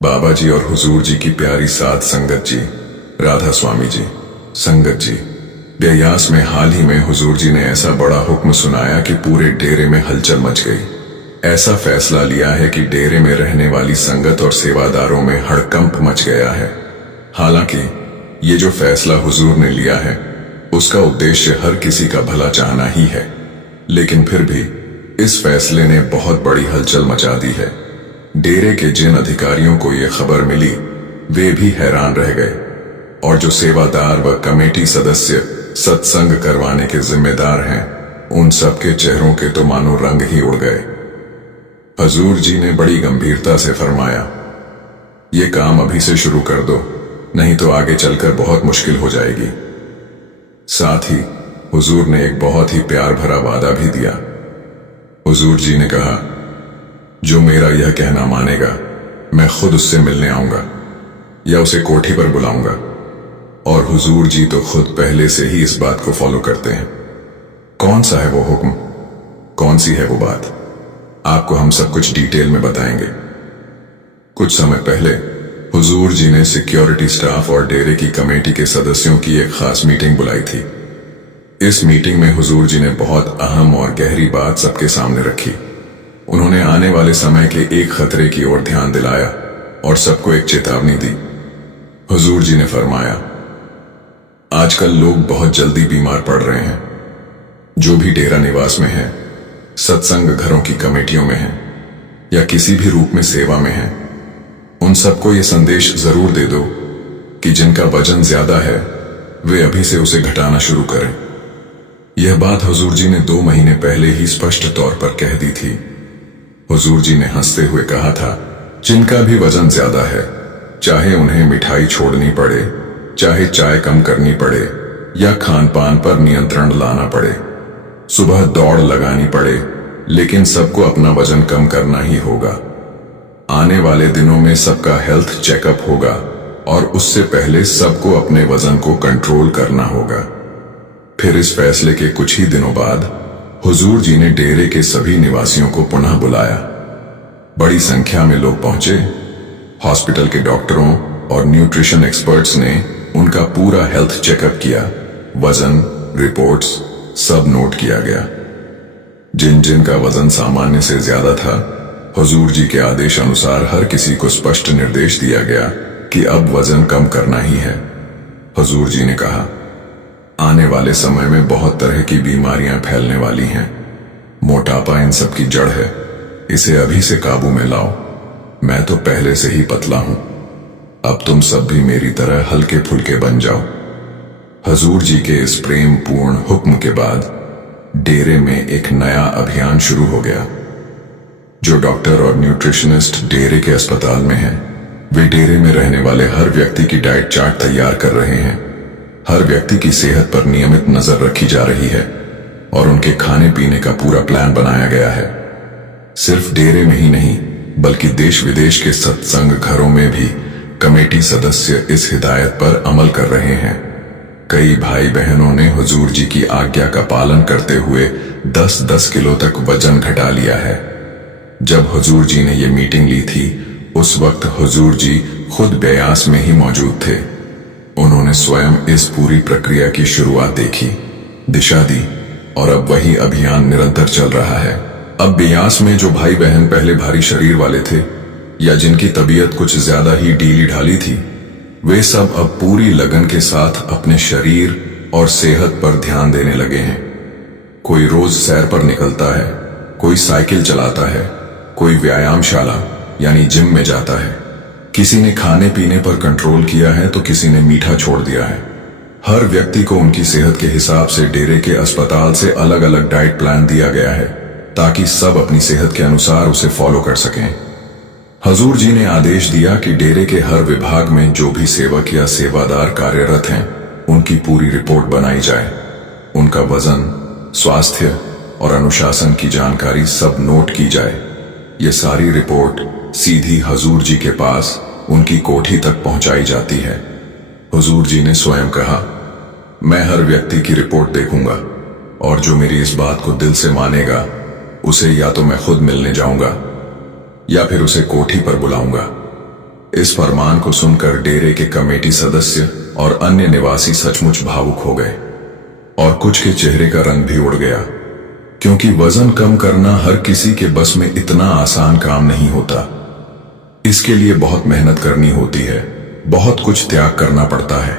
बाबा जी और हुजूर जी की प्यारी साध संगत जी, राधा स्वामी जी, संगत जी, ब्यास में हाल ही में हुजूर जी ने ऐसा बड़ा हुक्म सुनाया कि पूरे डेरे में हलचल मच गई। ऐसा फैसला लिया है कि डेरे में रहने वाली संगत और सेवादारों में हड़कंप मच गया है। हालांकि ये जो फैसला हुजूर ने लिया है उसका उद्देश्य हर किसी का भला चाहना ही है, लेकिन फिर भी इस फैसले ने बहुत बड़ी हलचल मचा दी है। डेरे के जिन अधिकारियों को यह खबर मिली वे भी हैरान रह गए, और जो सेवादार व कमेटी सदस्य सत्संग करवाने के जिम्मेदार हैं उन सबके चेहरों के तो मानो रंग ही उड़ गए। हजूर जी ने बड़ी गंभीरता से फरमाया, ये काम अभी से शुरू कर दो, नहीं तो आगे चलकर बहुत मुश्किल हो जाएगी। साथ ही हुजूर ने एक बहुत ही प्यार भरा वादा भी दिया। हुजूर जी ने कहा, जो मेरा यह कहना मानेगा मैं खुद उससे मिलने आऊंगा या उसे कोठी पर बुलाऊंगा। और हुजूर जी तो खुद पहले से ही इस बात को फॉलो करते हैं। कौन सा है वो हुक्म, कौन सी है वो बात, आपको हम सब कुछ डिटेल में बताएंगे। कुछ समय पहले हुजूर जी ने सिक्योरिटी स्टाफ और डेरे की कमेटी के सदस्यों की एक खास मीटिंग बुलाई थी। इस मीटिंग में हुजूर जी ने बहुत अहम और गहरी बात सबके सामने रखी। उन्होंने आने वाले समय के एक खतरे की ओर ध्यान दिलाया और सबको एक चेतावनी दी। हुजूर जी ने फरमाया, आजकल लोग बहुत जल्दी बीमार पड़ रहे हैं। जो भी डेरा निवास में है, सत्संग घरों की कमेटियों में है या किसी भी रूप में सेवा में है, उन सबको ये संदेश जरूर दे दो कि जिनका वजन ज्यादा है वे अभी से उसे घटाना शुरू करें। यह बात हुजूर जी ने 2 महीने पहले ही स्पष्ट तौर पर कह दी थी। हुजूर जी ने हंसते हुए कहा था, जिनका भी वजन ज्यादा है, चाहे उन्हें मिठाई छोड़नी पड़े, चाहे चाय कम करनी पड़े या खान पान पर नियंत्रण लाना पड़े, सुबह दौड़ लगानी पड़े, लेकिन सबको अपना वजन कम करना ही होगा। आने वाले दिनों में सबका हेल्थ चेकअप होगा और उससे पहले सबको अपने वजन को कंट्रोल करना होगा। फिर इस फैसले के कुछ ही दिनों बाद हुजूर जी ने डेरे के सभी निवासियों को पुनः बुलाया। बड़ी संख्या में लोग पहुंचे। हॉस्पिटल के डॉक्टरों और न्यूट्रिशन एक्सपर्ट्स ने उनका पूरा हेल्थ चेकअप किया। वजन, रिपोर्ट्स सब नोट किया गया। जिन जिन का वजन सामान्य से ज्यादा था, हुजूर जी के आदेश अनुसार हर किसी को स्पष्ट निर्देश दिया गया कि अब वजन कम करना ही है। हुजूर जी ने कहा, आने वाले समय में बहुत तरह की बीमारियां फैलने वाली हैं। मोटापा इन सब की जड़ है, इसे अभी से काबू में लाओ। मैं तो पहले से ही पतला हूं, अब तुम सब भी मेरी तरह हल्के फुल्के बन जाओ। हुजूर जी के इस प्रेम पूर्ण हुक्म के बाद डेरे में एक नया अभियान शुरू हो गया। जो डॉक्टर और न्यूट्रिशनिस्ट डेरे के अस्पताल में हैं, वे डेरे में रहने वाले हर व्यक्ति की डाइट चार्ट तैयार कर रहे हैं। हर व्यक्ति की सेहत पर नियमित नजर रखी जा रही है और उनके खाने पीने का पूरा प्लान बनाया गया है। सिर्फ डेरे में ही नहीं, बल्कि देश विदेश के सत्संग घरों में भी कमेटी सदस्य इस हिदायत पर अमल कर रहे हैं। कई भाई बहनों ने हुजूर जी की आज्ञा का पालन करते हुए 10-10 किलो तक वजन घटा लिया है। जब हुजूर जी ने ये मीटिंग ली थी, उस वक्त हुजूर जी खुद ब्यास में ही मौजूद थे। उन्होंने स्वयं इस पूरी प्रक्रिया की शुरुआत देखी, दिशा दी, और अब वही अभियान निरंतर चल रहा है। अब ब्यास में जो भाई बहन पहले भारी शरीर वाले थे या जिनकी तबीयत कुछ ज्यादा ही ढीली ढाली थी, वे सब अब पूरी लगन के साथ अपने शरीर और सेहत पर ध्यान देने लगे हैं। कोई रोज सैर पर निकलता है, कोई साइकिल चलाता है, कोई व्यायामशाला यानी जिम में जाता है। किसी ने खाने पीने पर कंट्रोल किया है तो किसी ने मीठा छोड़ दिया है। हर व्यक्ति को उनकी सेहत के हिसाब से डेरे के अस्पताल से अलग अलग डाइट प्लान दिया गया है, ताकि सब अपनी सेहत के अनुसार उसे फॉलो कर सकें। हुजूर जी ने आदेश दिया कि डेरे के हर विभाग में जो भी सेवक या सेवादार कार्यरत हैं, उनकी पूरी रिपोर्ट बनाई जाए। उनका वजन, स्वास्थ्य और अनुशासन की जानकारी सब नोट की जाए। ये सारी रिपोर्ट सीधी हुजूर जी के पास उनकी कोठी तक पहुंचाई जाती है। हुजूर जी ने स्वयं कहा, मैं हर व्यक्ति की रिपोर्ट देखूंगा और जो मेरी इस बात को दिल से मानेगा उसे या तो मैं खुद मिलने जाऊंगा या फिर उसे कोठी पर बुलाऊंगा। इस फरमान को सुनकर डेरे के कमेटी सदस्य और अन्य निवासी सचमुच भावुक हो गए और कुछ के चेहरे का रंग भी उड़ गया, क्योंकि वजन कम करना हर किसी के बस में इतना आसान काम नहीं होता। इसके लिए बहुत मेहनत करनी होती है, बहुत कुछ त्याग करना पड़ता है।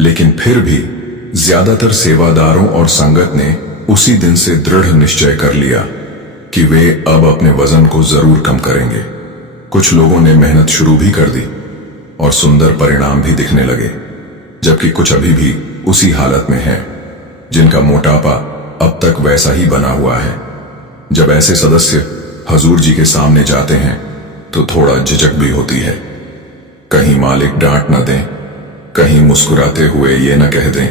लेकिन फिर भी ज्यादातर सेवादारों और संगत ने उसी दिन से दृढ़ निश्चय कर लिया कि वे अब अपने वजन को जरूर कम करेंगे। कुछ लोगों ने मेहनत शुरू भी कर दी और सुंदर परिणाम भी दिखने लगे, जबकि कुछ अभी भी उसी हालत में हैं, जिनका मोटापा अब तक वैसा ही बना हुआ है। जब ऐसे सदस्य हजूर जी के सामने जाते हैं तो थोड़ा झिझक भी होती है। कहीं मालिक डांट न दें, कहीं मुस्कुराते हुए ये न कह दें,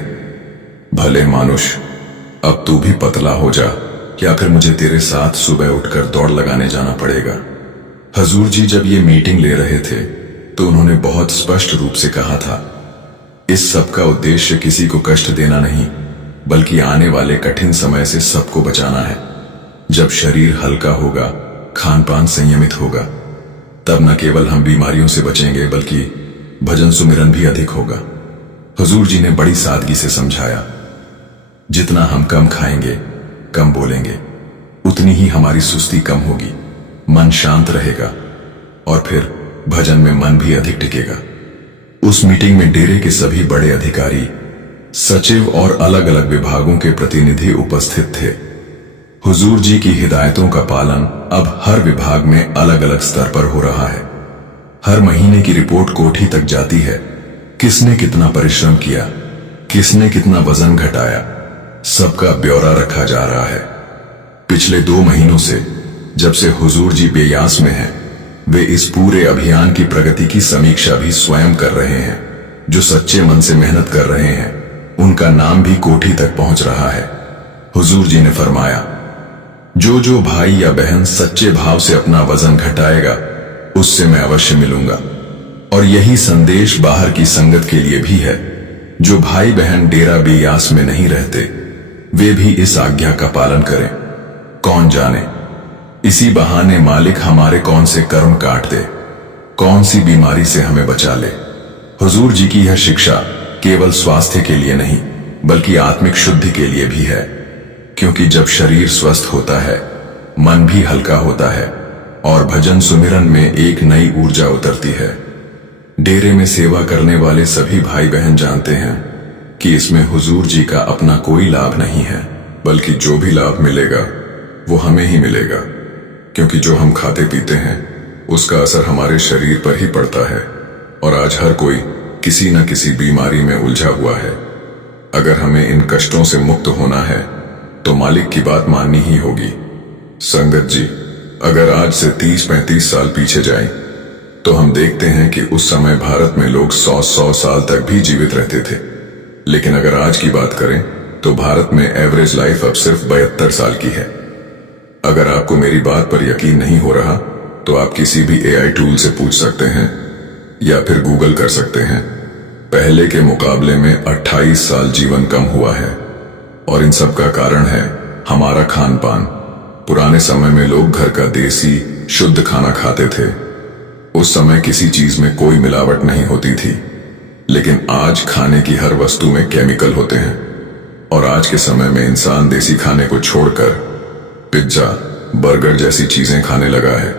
भले मानुष अब तू भी पतला हो जा, या फिर मुझे तेरे साथ सुबह उठकर दौड़ लगाने जाना पड़ेगा। हजूर जी जब ये मीटिंग ले रहे थे तो उन्होंने बहुत स्पष्ट रूप से कहा था, इस सब का उद्देश्य किसी को कष्ट देना नहीं, बल्कि आने वाले कठिन समय से सबको बचाना है। जब शरीर हल्का होगा, खान पान संयमित होगा, तब न केवल हम बीमारियों से बचेंगे बल्कि भजन सुमिरन भी अधिक होगा। हुजूर जी ने बड़ी सादगी से समझाया, जितना हम कम खाएंगे, कम बोलेंगे, उतनी ही हमारी सुस्ती कम होगी, मन शांत रहेगा और फिर भजन में मन भी अधिक टिकेगा। उस मीटिंग में डेरे के सभी बड़े अधिकारी, सचिव और अलग अलग विभागों के प्रतिनिधि उपस्थित थे। हुजूर जी की हिदायतों का पालन अब हर विभाग में अलग अलग स्तर पर हो रहा है। हर महीने की रिपोर्ट कोठी तक जाती है, किसने कितना परिश्रम किया, किसने कितना वजन घटाया, सबका ब्यौरा रखा जा रहा है। पिछले 2 महीनों से जब से हुजूर जी बेयास में हैं, वे इस पूरे अभियान की प्रगति की समीक्षा भी स्वयं कर रहे हैं। जो सच्चे मन से मेहनत कर रहे हैं, उनका नाम भी कोठी तक पहुंच रहा है। हुजूर जी ने फरमाया, जो जो भाई या बहन सच्चे भाव से अपना वजन घटाएगा, उससे मैं अवश्य मिलूंगा। और यही संदेश बाहर की संगत के लिए भी है। जो भाई बहन डेरा बेयास में नहीं रहते, वे भी इस आज्ञा का पालन करें। कौन जाने, इसी बहाने मालिक हमारे कौन से कर्म काट दे, कौन सी बीमारी से हमें बचा ले। हुजूर जी की यह शिक्षा केवल स्वास्थ्य के लिए नहीं, बल्कि आत्मिक शुद्धि के लिए भी है, क्योंकि जब शरीर स्वस्थ होता है, मन भी हल्का होता है और भजन सुमिरन में एक नई ऊर्जा उतरती है। डेरे में सेवा करने वाले सभी भाई बहन जानते हैं कि इसमें हुजूर जी का अपना कोई लाभ नहीं है, बल्कि जो भी लाभ मिलेगा वो हमें ही मिलेगा, क्योंकि जो हम खाते पीते हैं उसका असर हमारे शरीर पर ही पड़ता है। और आज हर कोई किसी न किसी बीमारी में उलझा हुआ है। अगर हमें इन कष्टों से मुक्त होना है तो मालिक की बात माननी ही होगी। संगत जी, अगर आज से 30-35 साल पीछे जाएं, तो हम देखते हैं कि उस समय भारत में लोग 100 साल तक भी जीवित रहते थे। लेकिन अगर आज की बात करें तो भारत में एवरेज लाइफ अब सिर्फ 72 साल की है। अगर आपको मेरी बात पर यकीन नहीं हो रहा तो आप किसी भी AI टूल से पूछ सकते हैं या फिर गूगल कर सकते हैं। पहले के मुकाबले में 28 साल जीवन कम हुआ है और इन सब का कारण है हमारा खान पान। पुराने समय में लोग घर का देसी शुद्ध खाना खाते थे। उस समय किसी चीज में कोई मिलावट नहीं होती थी, लेकिन आज खाने की हर वस्तु में केमिकल होते हैं। और आज के समय में इंसान देसी खाने को छोड़कर पिज्जा, बर्गर जैसी चीजें खाने लगा है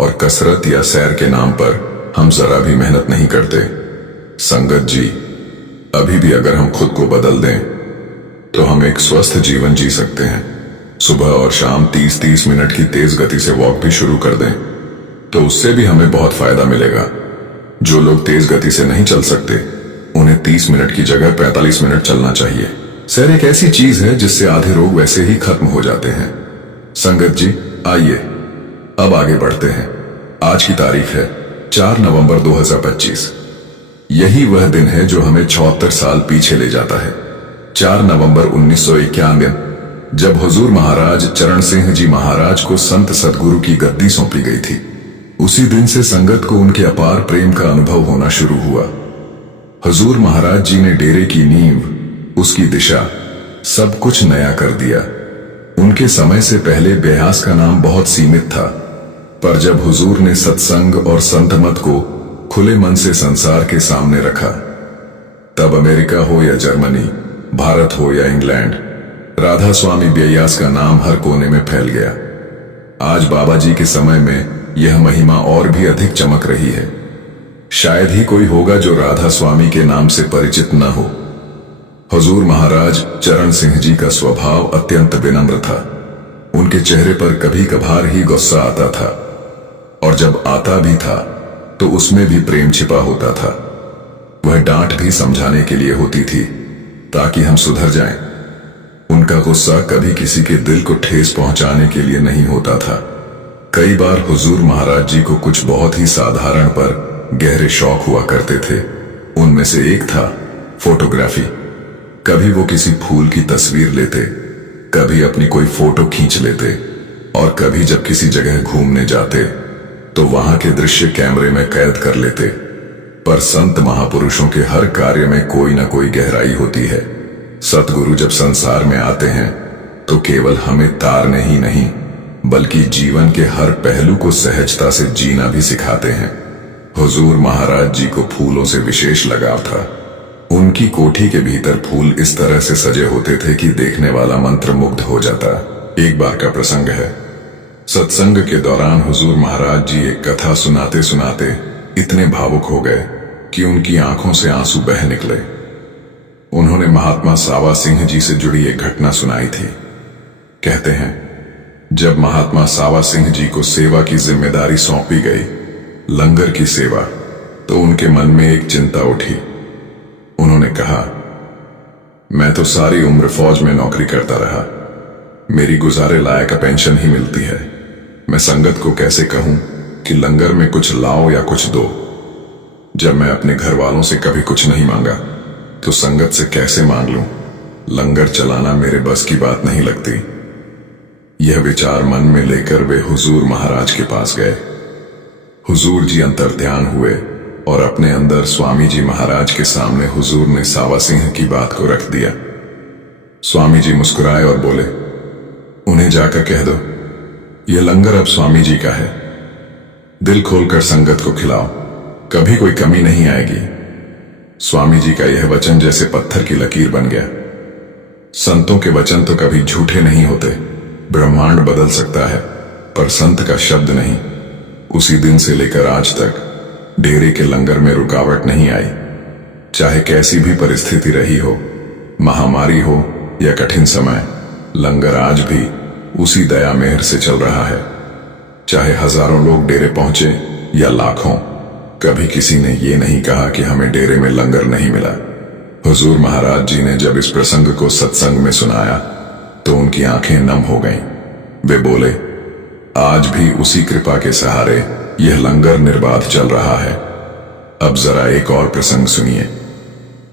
और कसरत या सैर के नाम पर हम जरा भी मेहनत नहीं करते। संगत जी, अभी भी अगर हम खुद को बदल दें तो हम एक स्वस्थ जीवन जी सकते हैं। सुबह और शाम 30-30 मिनट की तेज गति से वॉक भी शुरू कर दें तो उससे भी हमें बहुत फायदा मिलेगा। जो लोग तेज गति से नहीं चल सकते, उन्हें 30 मिनट की जगह 45 मिनट चलना चाहिए। सैर एक ऐसी चीज है जिससे आधे रोग वैसे ही खत्म हो जाते हैं। संगत जी, आइए अब आगे बढ़ते हैं। आज की तारीख है 4 नवंबर 2025। यही वह दिन है जो हमें 76 साल पीछे ले जाता है। 4 नवंबर 1991, जब हुजूर महाराज चरण सिंह जी महाराज को संत सदगुरु की गद्दी सौंपी गई थी। उसी दिन से संगत को उनके अपार प्रेम का अनुभव होना शुरू हुआ। हुजूर महाराज जी ने डेरे की नींव, उसकी दिशा, सब कुछ नया कर दिया। उनके समय से पहले बेयास का नाम बहुत सीमित था, पर जब हुजूर ने सत्संग और संतमत को खुले मन से संसार के सामने रखा। तब अमेरिका हो या जर्मनी, भारत हो या इंग्लैंड, राधा स्वामी ब्यास का नाम हर कोने में फैल गया। आज बाबा जी के समय में यह महिमा और भी अधिक चमक रही है। शायद ही कोई होगा जो राधा स्वामी के नाम से परिचित न हो। हुजूर महाराज चरण सिंह जी का स्वभाव अत्यंत विनम्र था। उनके चेहरे पर कभी कभार ही गुस्सा आता था, और जब आता भी था तो उसमें भी प्रेम छिपा होता था। वह डांट भी समझाने के लिए होती थी ताकि हम सुधर जाएं। उनका गुस्सा कभी किसी के दिल को ठेस पहुंचाने के लिए नहीं होता था। कई बार हुजूर महाराज जी को कुछ बहुत ही साधारण पर गहरे शौक हुआ करते थे। उनमें से एक था फोटोग्राफी। कभी वो किसी फूल की तस्वीर लेते, कभी अपनी कोई फोटो खींच लेते, और कभी जब किसी जगह घूमने जाते तो वहां के दृश्य कैमरे में कैद कर लेते। पर संत महापुरुषों के हर कार्य में कोई ना कोई गहराई होती है। सतगुरु जब संसार में आते हैं तो केवल हमें तारने ही नहीं बल्कि जीवन के हर पहलू को सहजता से जीना भी सिखाते हैं। हुजूर महाराज जी को फूलों से विशेष लगाव था। उनकी कोठी के भीतर फूल इस तरह से सजे होते थे कि देखने वाला मंत्रमुग्ध हो जाता। एक बार का प्रसंग है। सत्संग के दौरान हुजूर महाराज जी एक कथा सुनाते सुनाते इतने भावुक हो गए कि उनकी आंखों से आंसू बह निकले। उन्होंने महात्मा सावा सिंह जी से जुड़ी एक घटना सुनाई थी। कहते हैं, जब महात्मा सावा सिंह जी को सेवा की जिम्मेदारी सौंपी गई, लंगर की सेवा, तो उनके मन में एक चिंता उठी। उन्होंने कहा, मैं तो सारी उम्र फौज में नौकरी करता रहा, मेरी गुजारे लायक पेंशन ही मिलती है। मैं संगत को कैसे कहूं कि लंगर में कुछ लाओ या कुछ दो। जब मैं अपने घर वालों से कभी कुछ नहीं मांगा तो संगत से कैसे मांग लूं। लंगर चलाना मेरे बस की बात नहीं लगती। यह विचार मन में लेकर वे हुजूर महाराज के पास गए। हुजूर जी अंतर्ध्यान हुए और अपने अंदर स्वामी जी महाराज के सामने हुजूर ने सावा सिंह की बात को रख दिया। स्वामी जी मुस्कुराए और बोले, उन्हें जाकर कह दो यह लंगर अब स्वामी जी का है। दिल खोलकर संगत को खिलाओ, कभी कोई कमी नहीं आएगी। स्वामी जी का यह वचन जैसे पत्थर की लकीर बन गया। संतों के वचन तो कभी झूठे नहीं होते। ब्रह्मांड बदल सकता है पर संत का शब्द नहीं। उसी दिन से लेकर आज तक डेरे के लंगर में रुकावट नहीं आई। चाहे कैसी भी परिस्थिति रही हो, महामारी हो या कठिन समय, लंगर आज भी उसी दया मेहर से चल रहा है। चाहे हजारों लोग डेरे पहुंचे या लाखों, कभी किसी ने ये नहीं कहा कि हमें डेरे में लंगर नहीं मिला। हुजूर महाराज जी ने जब इस प्रसंग को सत्संग में सुनाया तो उनकी आंखें नम हो गईं। वे बोले, आज भी उसी कृपा के सहारे यह लंगर निर्बाध चल रहा है। अब जरा एक और प्रसंग सुनिए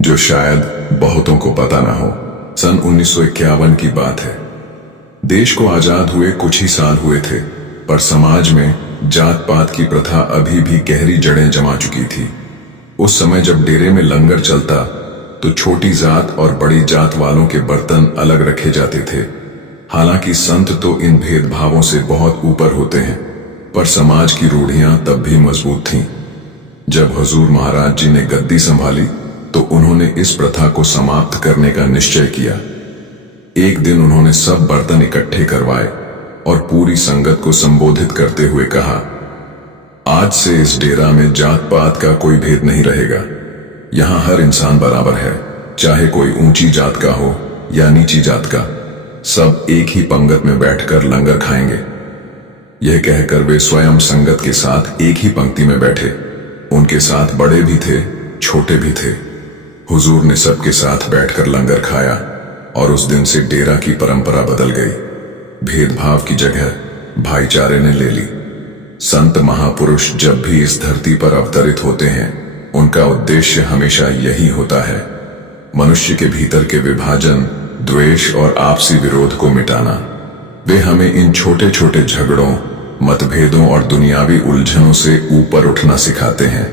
जो शायद बहुतों को पता ना हो। सन 1951 की बात है। देश को आजाद हुए कुछ ही साल हुए थे, पर समाज में जात पात की प्रथा अभी भी गहरी जड़ें जमा चुकी थी। उस समय जब डेरे में लंगर चलता तो छोटी जात और बड़ी जात वालों के बर्तन अलग रखे जाते थे। हालांकि संत तो इन भेदभावों से बहुत ऊपर होते हैं, पर समाज की रूढ़ियां तब भी मजबूत थीं। जब हुजूर महाराज जी ने गद्दी संभाली तो उन्होंने इस प्रथा को समाप्त करने का निश्चय किया। एक दिन उन्होंने सब बर्तन इकट्ठे करवाए और पूरी संगत को संबोधित करते हुए कहा, आज से इस डेरा में जात पात का कोई भेद नहीं रहेगा। यहां हर इंसान बराबर है, चाहे कोई ऊंची जात का हो या नीची जात का। सब एक ही पंगत में बैठकर लंगर खाएंगे। यह कहकर वे स्वयं संगत के साथ एक ही पंक्ति में बैठे। उनके साथ बड़े भी थे, छोटे भी थे। हुजूर ने सबके साथ बैठकर लंगर खाया और उस दिन से डेरा की परंपरा बदल गई। भेदभाव की जगह भाईचारे ने ले ली। संत महापुरुष जब भी इस धरती पर अवतरित होते हैं, उनका उद्देश्य हमेशा यही होता है, मनुष्य के भीतर के विभाजन, द्वेष और आपसी विरोध को मिटाना। वे हमें इन छोटे छोटे झगड़ों, मतभेदों और दुनियावी उलझनों से ऊपर उठना सिखाते हैं।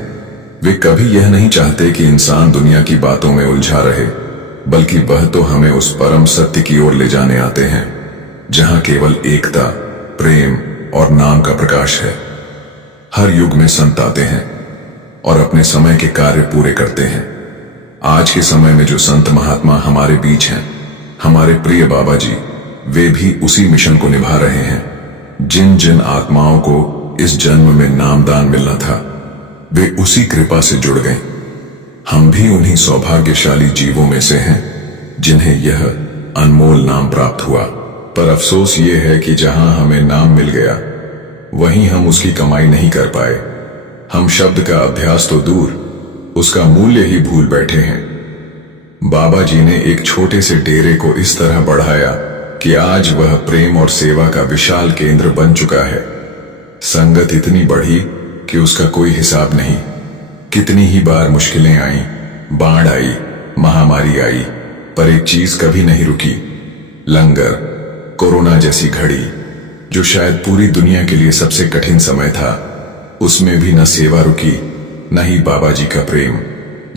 वे कभी यह नहीं चाहते कि इंसान दुनिया की बातों में उलझा रहे, बल्कि वह तो हमें उस परम सत्य की ओर ले जाने आते हैं जहां केवल एकता, प्रेम और नाम का प्रकाश है। हर युग में संत आते हैं, और अपने समय के कार्य पूरे करते हैं। आज के समय में जो संत महात्मा हमारे बीच हैं, हमारे प्रिय बाबा जी, वे भी उसी मिशन को निभा रहे हैं। जिन जिन आत्माओं को इस जन्म में नामदान मिलना था, वे उसी कृपा से जुड़ गए। हम भी उन्हीं सौभाग्यशाली जीवों में से हैं जिन्हें यह अनमोल नाम प्राप्त हुआ। पर अफसोस ये है कि जहां हमें नाम मिल गया, वहीं हम उसकी कमाई नहीं कर पाए। हम शब्द का अभ्यास तो दूर, उसका मूल्य ही भूल बैठे हैं। बाबा जी ने एक छोटे से डेरे को इस तरह बढ़ाया कि आज वह प्रेम और सेवा का विशाल केंद्र बन चुका है। संगत इतनी बढ़ी कि उसका कोई हिसाब नहीं। कितनी ही बार मुश्किलें आईं, बाढ़ आई, महामारी आई, पर एक चीज कभी नहीं रुकी, लंगर। कोरोना जैसी घड़ी, जो शायद पूरी दुनिया के लिए सबसे कठिन समय था, उसमें भी न सेवा रुकी, न ही बाबा जी का प्रेम।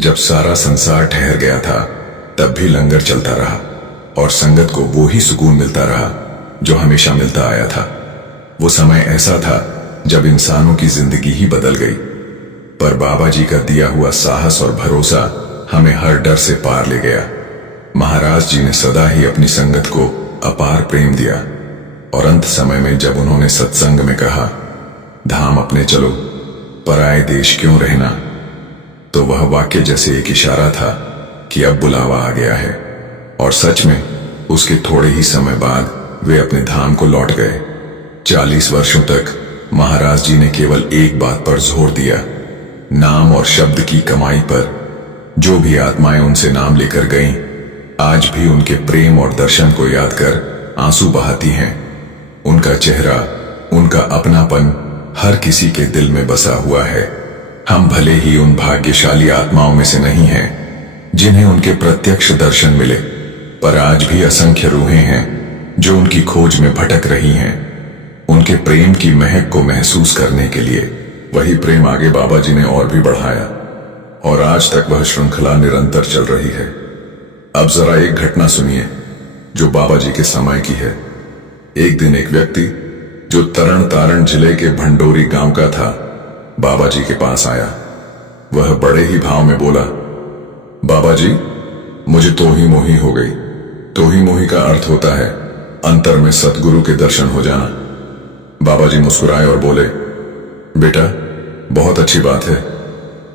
जब सारा संसार ठहर गया था, तब भी लंगर चलता रहा और संगत को वो ही सुकून मिलता रहा जो हमेशा मिलता आया था। वो समय ऐसा था जब इंसानों की जिंदगी ही बदल गई। पर बाबा जी का दिया हुआ साहस और भरोसा हमें हर डर से पार ले गया। महाराज जी ने सदा ही अपनी संगत को अपार प्रेम दिया और अंत समय में जब उन्होंने सत्संग में कहा, धाम अपने चलो, पराए देश क्यों रहना, तो वह वाक्य जैसे एक इशारा था कि अब बुलावा आ गया है। और सच में उसके थोड़े ही समय बाद वे अपने धाम को लौट गए। 40 वर्षों तक महाराज जी ने केवल एक बात पर जोर दिया, नाम और शब्द की कमाई पर। जो भी आत्माएं उनसे नाम लेकर गईं, आज भी उनके प्रेम और दर्शन को याद कर आंसू बहाती हैं। उनका चेहरा, उनका अपनापन हर किसी के दिल में बसा हुआ है। हम भले ही उन भाग्यशाली आत्माओं में से नहीं हैं जिन्हें उनके प्रत्यक्ष दर्शन मिले, पर आज भी असंख्य रूहें हैं जो उनकी खोज में भटक रही हैं, उनके प्रेम की महक को महसूस करने के लिए। वही प्रेम आगे बाबा जी ने और भी बढ़ाया और आज तक वह श्रृंखला निरंतर चल रही है। अब जरा एक घटना सुनिए जो बाबा जी के समय की है। एक दिन एक व्यक्ति जो तरण तारण जिले के भंडोरी गांव का था, बाबा जी के पास आया। वह बड़े ही भाव में बोला, बाबा जी, मुझे तो ही मोही हो गई। तो ही मोही का अर्थ होता है अंतर में सतगुरु के दर्शन हो जाना। बाबा जी मुस्कुराए और बोले, बेटा, बहुत अच्छी बात है,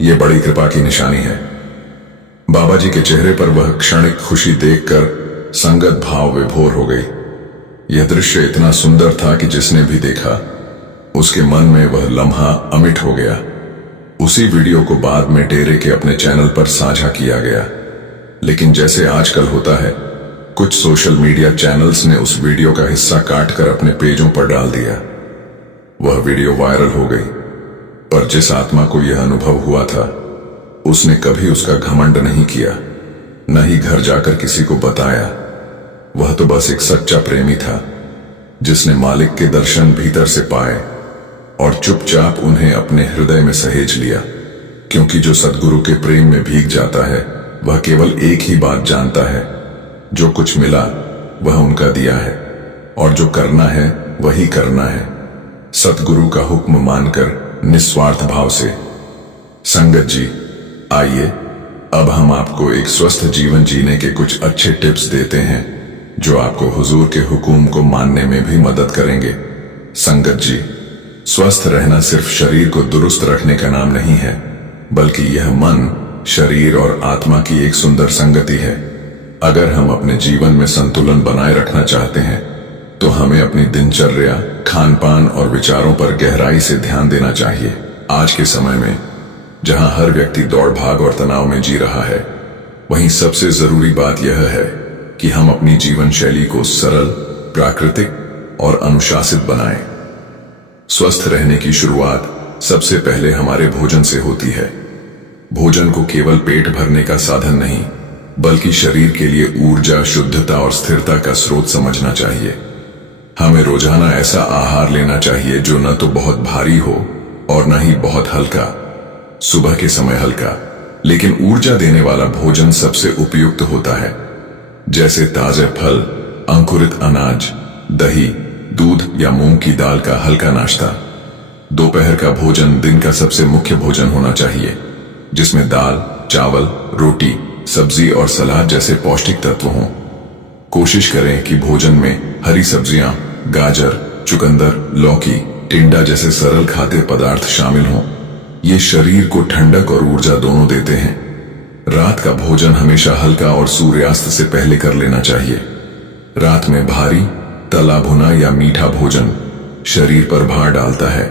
यह बड़ी कृपा की निशानी है। बाबा जी के चेहरे पर वह क्षणिक खुशी देखकर संगत भाव विभोर हो गई। यह दृश्य इतना सुंदर था कि जिसने भी देखा, उसके मन में वह लम्हा अमिट हो गया। उसी वीडियो को बाद में डेरे के अपने चैनल पर साझा किया गया, लेकिन जैसे आजकल होता है, कुछ सोशल मीडिया चैनल्स ने उस वीडियो का हिस्सा काटकर अपने पेजों पर डाल दिया। वह वीडियो वायरल हो गई, पर जिस आत्मा को यह अनुभव हुआ था, उसने कभी उसका घमंड नहीं किया, न ही घर जाकर किसी को बताया। वह तो बस एक सच्चा प्रेमी था जिसने मालिक के दर्शन भीतर से पाए और चुपचाप उन्हें अपने हृदय में सहेज लिया। क्योंकि जो सद्गुरु के प्रेम में भीग जाता है, वह केवल एक ही बात जानता है, जो कुछ मिला वह उनका दिया है और जो करना है वही करना है, सतगुरु का हुक्म मानकर निस्वार्थ भाव से। संगत जी, आइए अब हम आपको एक स्वस्थ जीवन जीने के कुछ अच्छे टिप्स देते हैं जो आपको हुजूर के हुक्म को मानने में भी मदद करेंगे। संगत जी, स्वस्थ रहना सिर्फ शरीर को दुरुस्त रखने का नाम नहीं है, बल्कि यह मन, शरीर और आत्मा की एक सुंदर संगति है। अगर हम अपने जीवन में संतुलन बनाए रखना चाहते हैं, तो हमें अपनी दिनचर्या, खान पान और विचारों पर गहराई से ध्यान देना चाहिए। आज के समय में जहां हर व्यक्ति दौड़ भाग और तनाव में जी रहा है, वहीं सबसे जरूरी बात यह है कि हम अपनी जीवन शैली को सरल, प्राकृतिक और अनुशासित बनाएं। स्वस्थ रहने की शुरुआत सबसे पहले हमारे भोजन से होती है। भोजन को केवल पेट भरने का साधन नहीं, बल्कि शरीर के लिए ऊर्जा, शुद्धता और स्थिरता का स्रोत समझना चाहिए। हमें रोजाना ऐसा आहार लेना चाहिए जो न तो बहुत भारी हो और न ही बहुत हल्का। सुबह के समय हल्का लेकिन ऊर्जा देने वाला भोजन सबसे उपयुक्त होता है, जैसे ताजे फल, अंकुरित अनाज, दही, दूध या मूंग की दाल का हल्का नाश्ता। दोपहर का भोजन दिन का सबसे मुख्य भोजन होना चाहिए, जिसमें दाल, चावल, रोटी, सब्जी और सलाद जैसे पौष्टिक तत्व हों। कोशिश करें कि भोजन में हरी सब्जियां, गाजर, चुकंदर, लौकी, टिंडा जैसे सरल खाद्य पदार्थ शामिल हों। ये शरीर को ठंडक और ऊर्जा दोनों देते हैं। रात का भोजन हमेशा हल्का और सूर्यास्त से पहले कर लेना चाहिए। रात में भारी, तला भुना या मीठा भोजन शरीर पर भार डालता है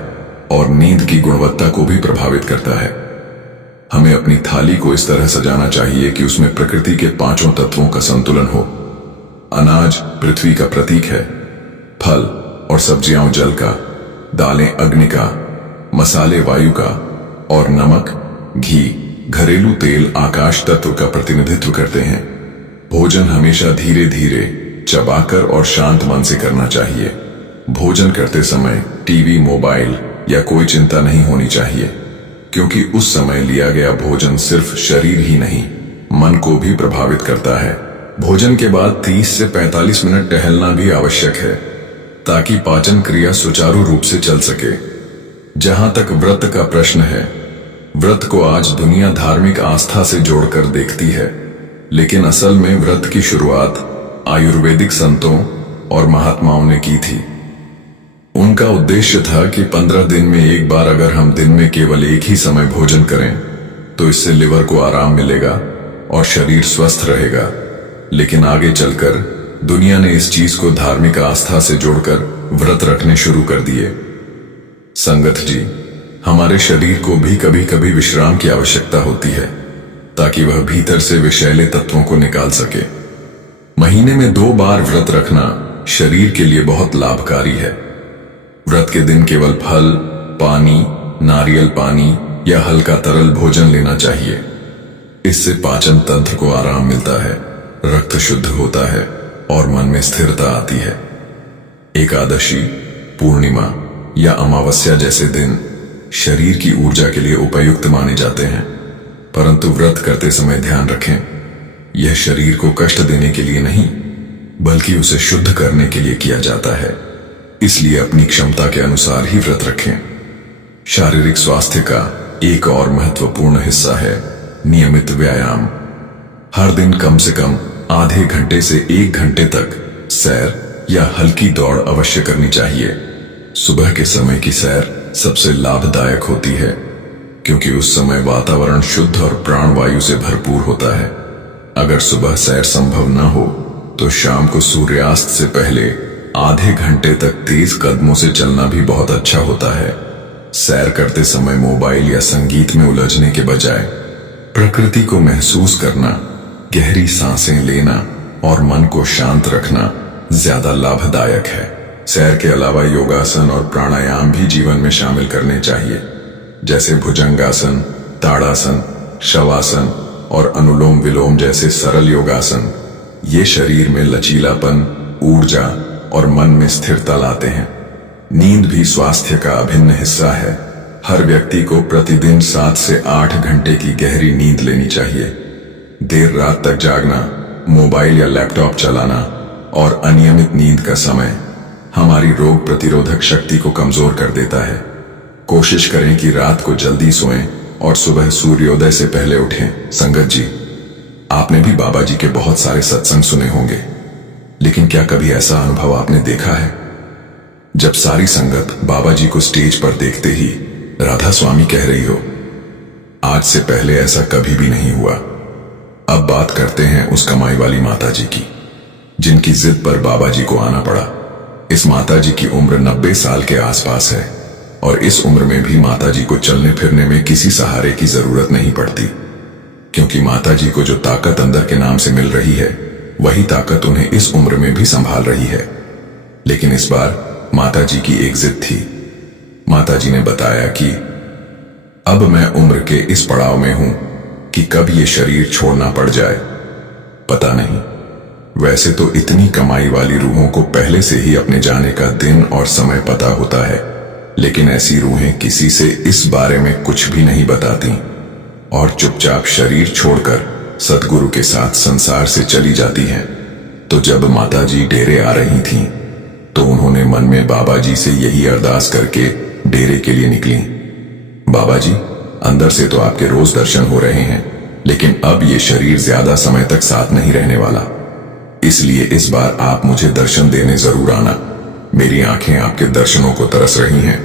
और नींद की गुणवत्ता को भी प्रभावित करता है। हमें अपनी थाली को इस तरह सजाना चाहिए कि उसमें प्रकृति के पांचों तत्वों का संतुलन हो। अनाज पृथ्वी का प्रतीक है, फल और सब्जियां जल का, दालें अग्नि का, मसाले वायु का और नमक, घी, घरेलू तेल आकाश तत्व का प्रतिनिधित्व करते हैं। भोजन हमेशा धीरे धीरे, चबाकर और शांत मन से करना चाहिए। भोजन करते समय टीवी, मोबाइल या कोई चिंता नहीं होनी चाहिए, क्योंकि उस समय लिया गया भोजन सिर्फ शरीर ही नहीं, मन को भी प्रभावित करता है। भोजन के बाद 30 से 45 मिनट टहलना भी आवश्यक है, ताकि पाचन क्रिया सुचारू रूप से चल सके। जहां तक व्रत का प्रश्न है, व्रत को आज दुनिया धार्मिक आस्था से जोड़कर देखती है, लेकिन असल में व्रत की शुरुआत आयुर्वेदिक संतों और महात्माओं ने की थी। उनका उद्देश्य था कि 15 दिन में एक बार अगर हम दिन में केवल एक ही समय भोजन करें तो इससे लिवर को आराम मिलेगा और शरीर स्वस्थ रहेगा। लेकिन आगे चलकर दुनिया ने इस चीज को धार्मिक आस्था से जोड़कर व्रत रखने शुरू कर दिए। संगत जी, हमारे शरीर को भी कभी कभी विश्राम की आवश्यकता होती है, ताकि वह भीतर से विषैले तत्वों को निकाल सके। महीने में 2 बार व्रत रखना शरीर के लिए बहुत लाभकारी है। व्रत के दिन केवल फल, पानी, नारियल पानी या हल्का तरल भोजन लेना चाहिए। इससे पाचन तंत्र को आराम मिलता है, रक्त शुद्ध होता है और मन में स्थिरता आती है। एकादशी, पूर्णिमा या अमावस्या जैसे दिन शरीर की ऊर्जा के लिए उपयुक्त माने जाते हैं, परंतु व्रत करते समय ध्यान रखें, यह शरीर को कष्ट देने के लिए नहीं, बल्कि उसे शुद्ध करने के लिए किया जाता है। इसलिए अपनी क्षमता के अनुसार ही व्रत रखें। शारीरिक स्वास्थ्य का एक और महत्वपूर्ण हिस्सा है नियमित व्यायाम। हर दिन कम से कम आधे घंटे से 1 घंटे तक सैर या हल्की दौड़ अवश्य करनी चाहिए। सुबह के समय की सैर सबसे लाभदायक होती है, क्योंकि उस समय वातावरण शुद्ध और प्राणवायु से भरपूर होता है। अगर सुबह सैर संभव न हो तो शाम को सूर्यास्त से पहले आधे घंटे तक तेज कदमों से चलना भी बहुत अच्छा होता है। सैर करते समय मोबाइल या संगीत में उलझने के बजाय प्रकृति को महसूस करना, गहरी सांसें लेना और मन को शांत रखना ज्यादा लाभदायक है। सैर के अलावा योगासन और प्राणायाम भी जीवन में शामिल करने चाहिए, जैसे भुजंगासन, ताड़ासन, शवासन और अनुलोम विलोम जैसे सरल योगासन। ये शरीर में लचीलापन, ऊर्जा और मन में स्थिरता लाते हैं। नींद भी स्वास्थ्य का अभिन्न हिस्सा है। हर व्यक्ति को प्रतिदिन 7 से 8 घंटे की गहरी नींद लेनी चाहिए। देर रात तक जागना, मोबाइल या लैपटॉप चलाना और अनियमित नींद का समय हमारी रोग प्रतिरोधक शक्ति को कमजोर कर देता है। कोशिश करें कि रात को जल्दी सोएं और सुबह सूर्योदय से पहले उठें। संगत जी, आपने भी बाबा जी के बहुत सारे सत्संग सुने होंगे, लेकिन क्या कभी ऐसा अनुभव आपने देखा है जब सारी संगत बाबा जी को स्टेज पर देखते ही राधा स्वामी कह रही हो? आज से पहले ऐसा कभी भी नहीं हुआ। अब बात करते हैं उस कमाई वाली माता जी की, जिनकी जिद पर बाबा जी को आना पड़ा। इस माता जी की उम्र 90 साल के आसपास है और इस उम्र में भी माता जी को चलने फिरने में किसी सहारे की जरूरत नहीं पड़ती, क्योंकि माता जी को जो ताकत अंदर के नाम से मिल रही है, वही ताकत उन्हें इस उम्र में भी संभाल रही है। लेकिन इस बार माता जी की एक जिद थी। माता जी ने बताया कि अब मैं उम्र के इस पड़ाव में हूं कि कब ये शरीर छोड़ना पड़ जाए पता नहीं। वैसे तो इतनी कमाई वाली रूहों को पहले से ही अपने जाने का दिन और समय पता होता है, लेकिन ऐसी रूहें किसी से इस बारे में कुछ भी नहीं बताती और चुपचाप शरीर छोड़कर सतगुरु के साथ संसार से चली जाती हैं। तो जब माता जी डेरे आ रही थीं, तो उन्होंने मन में बाबा जी से यही अरदास करके डेरे के लिए निकली। बाबा जी, अंदर से तो आपके रोज दर्शन हो रहे हैं, लेकिन अब ये शरीर ज्यादा समय तक साथ नहीं रहने वाला, इसलिए इस बार आप मुझे दर्शन देने जरूर आना। मेरी आंखें आपके दर्शनों को तरस रही हैं।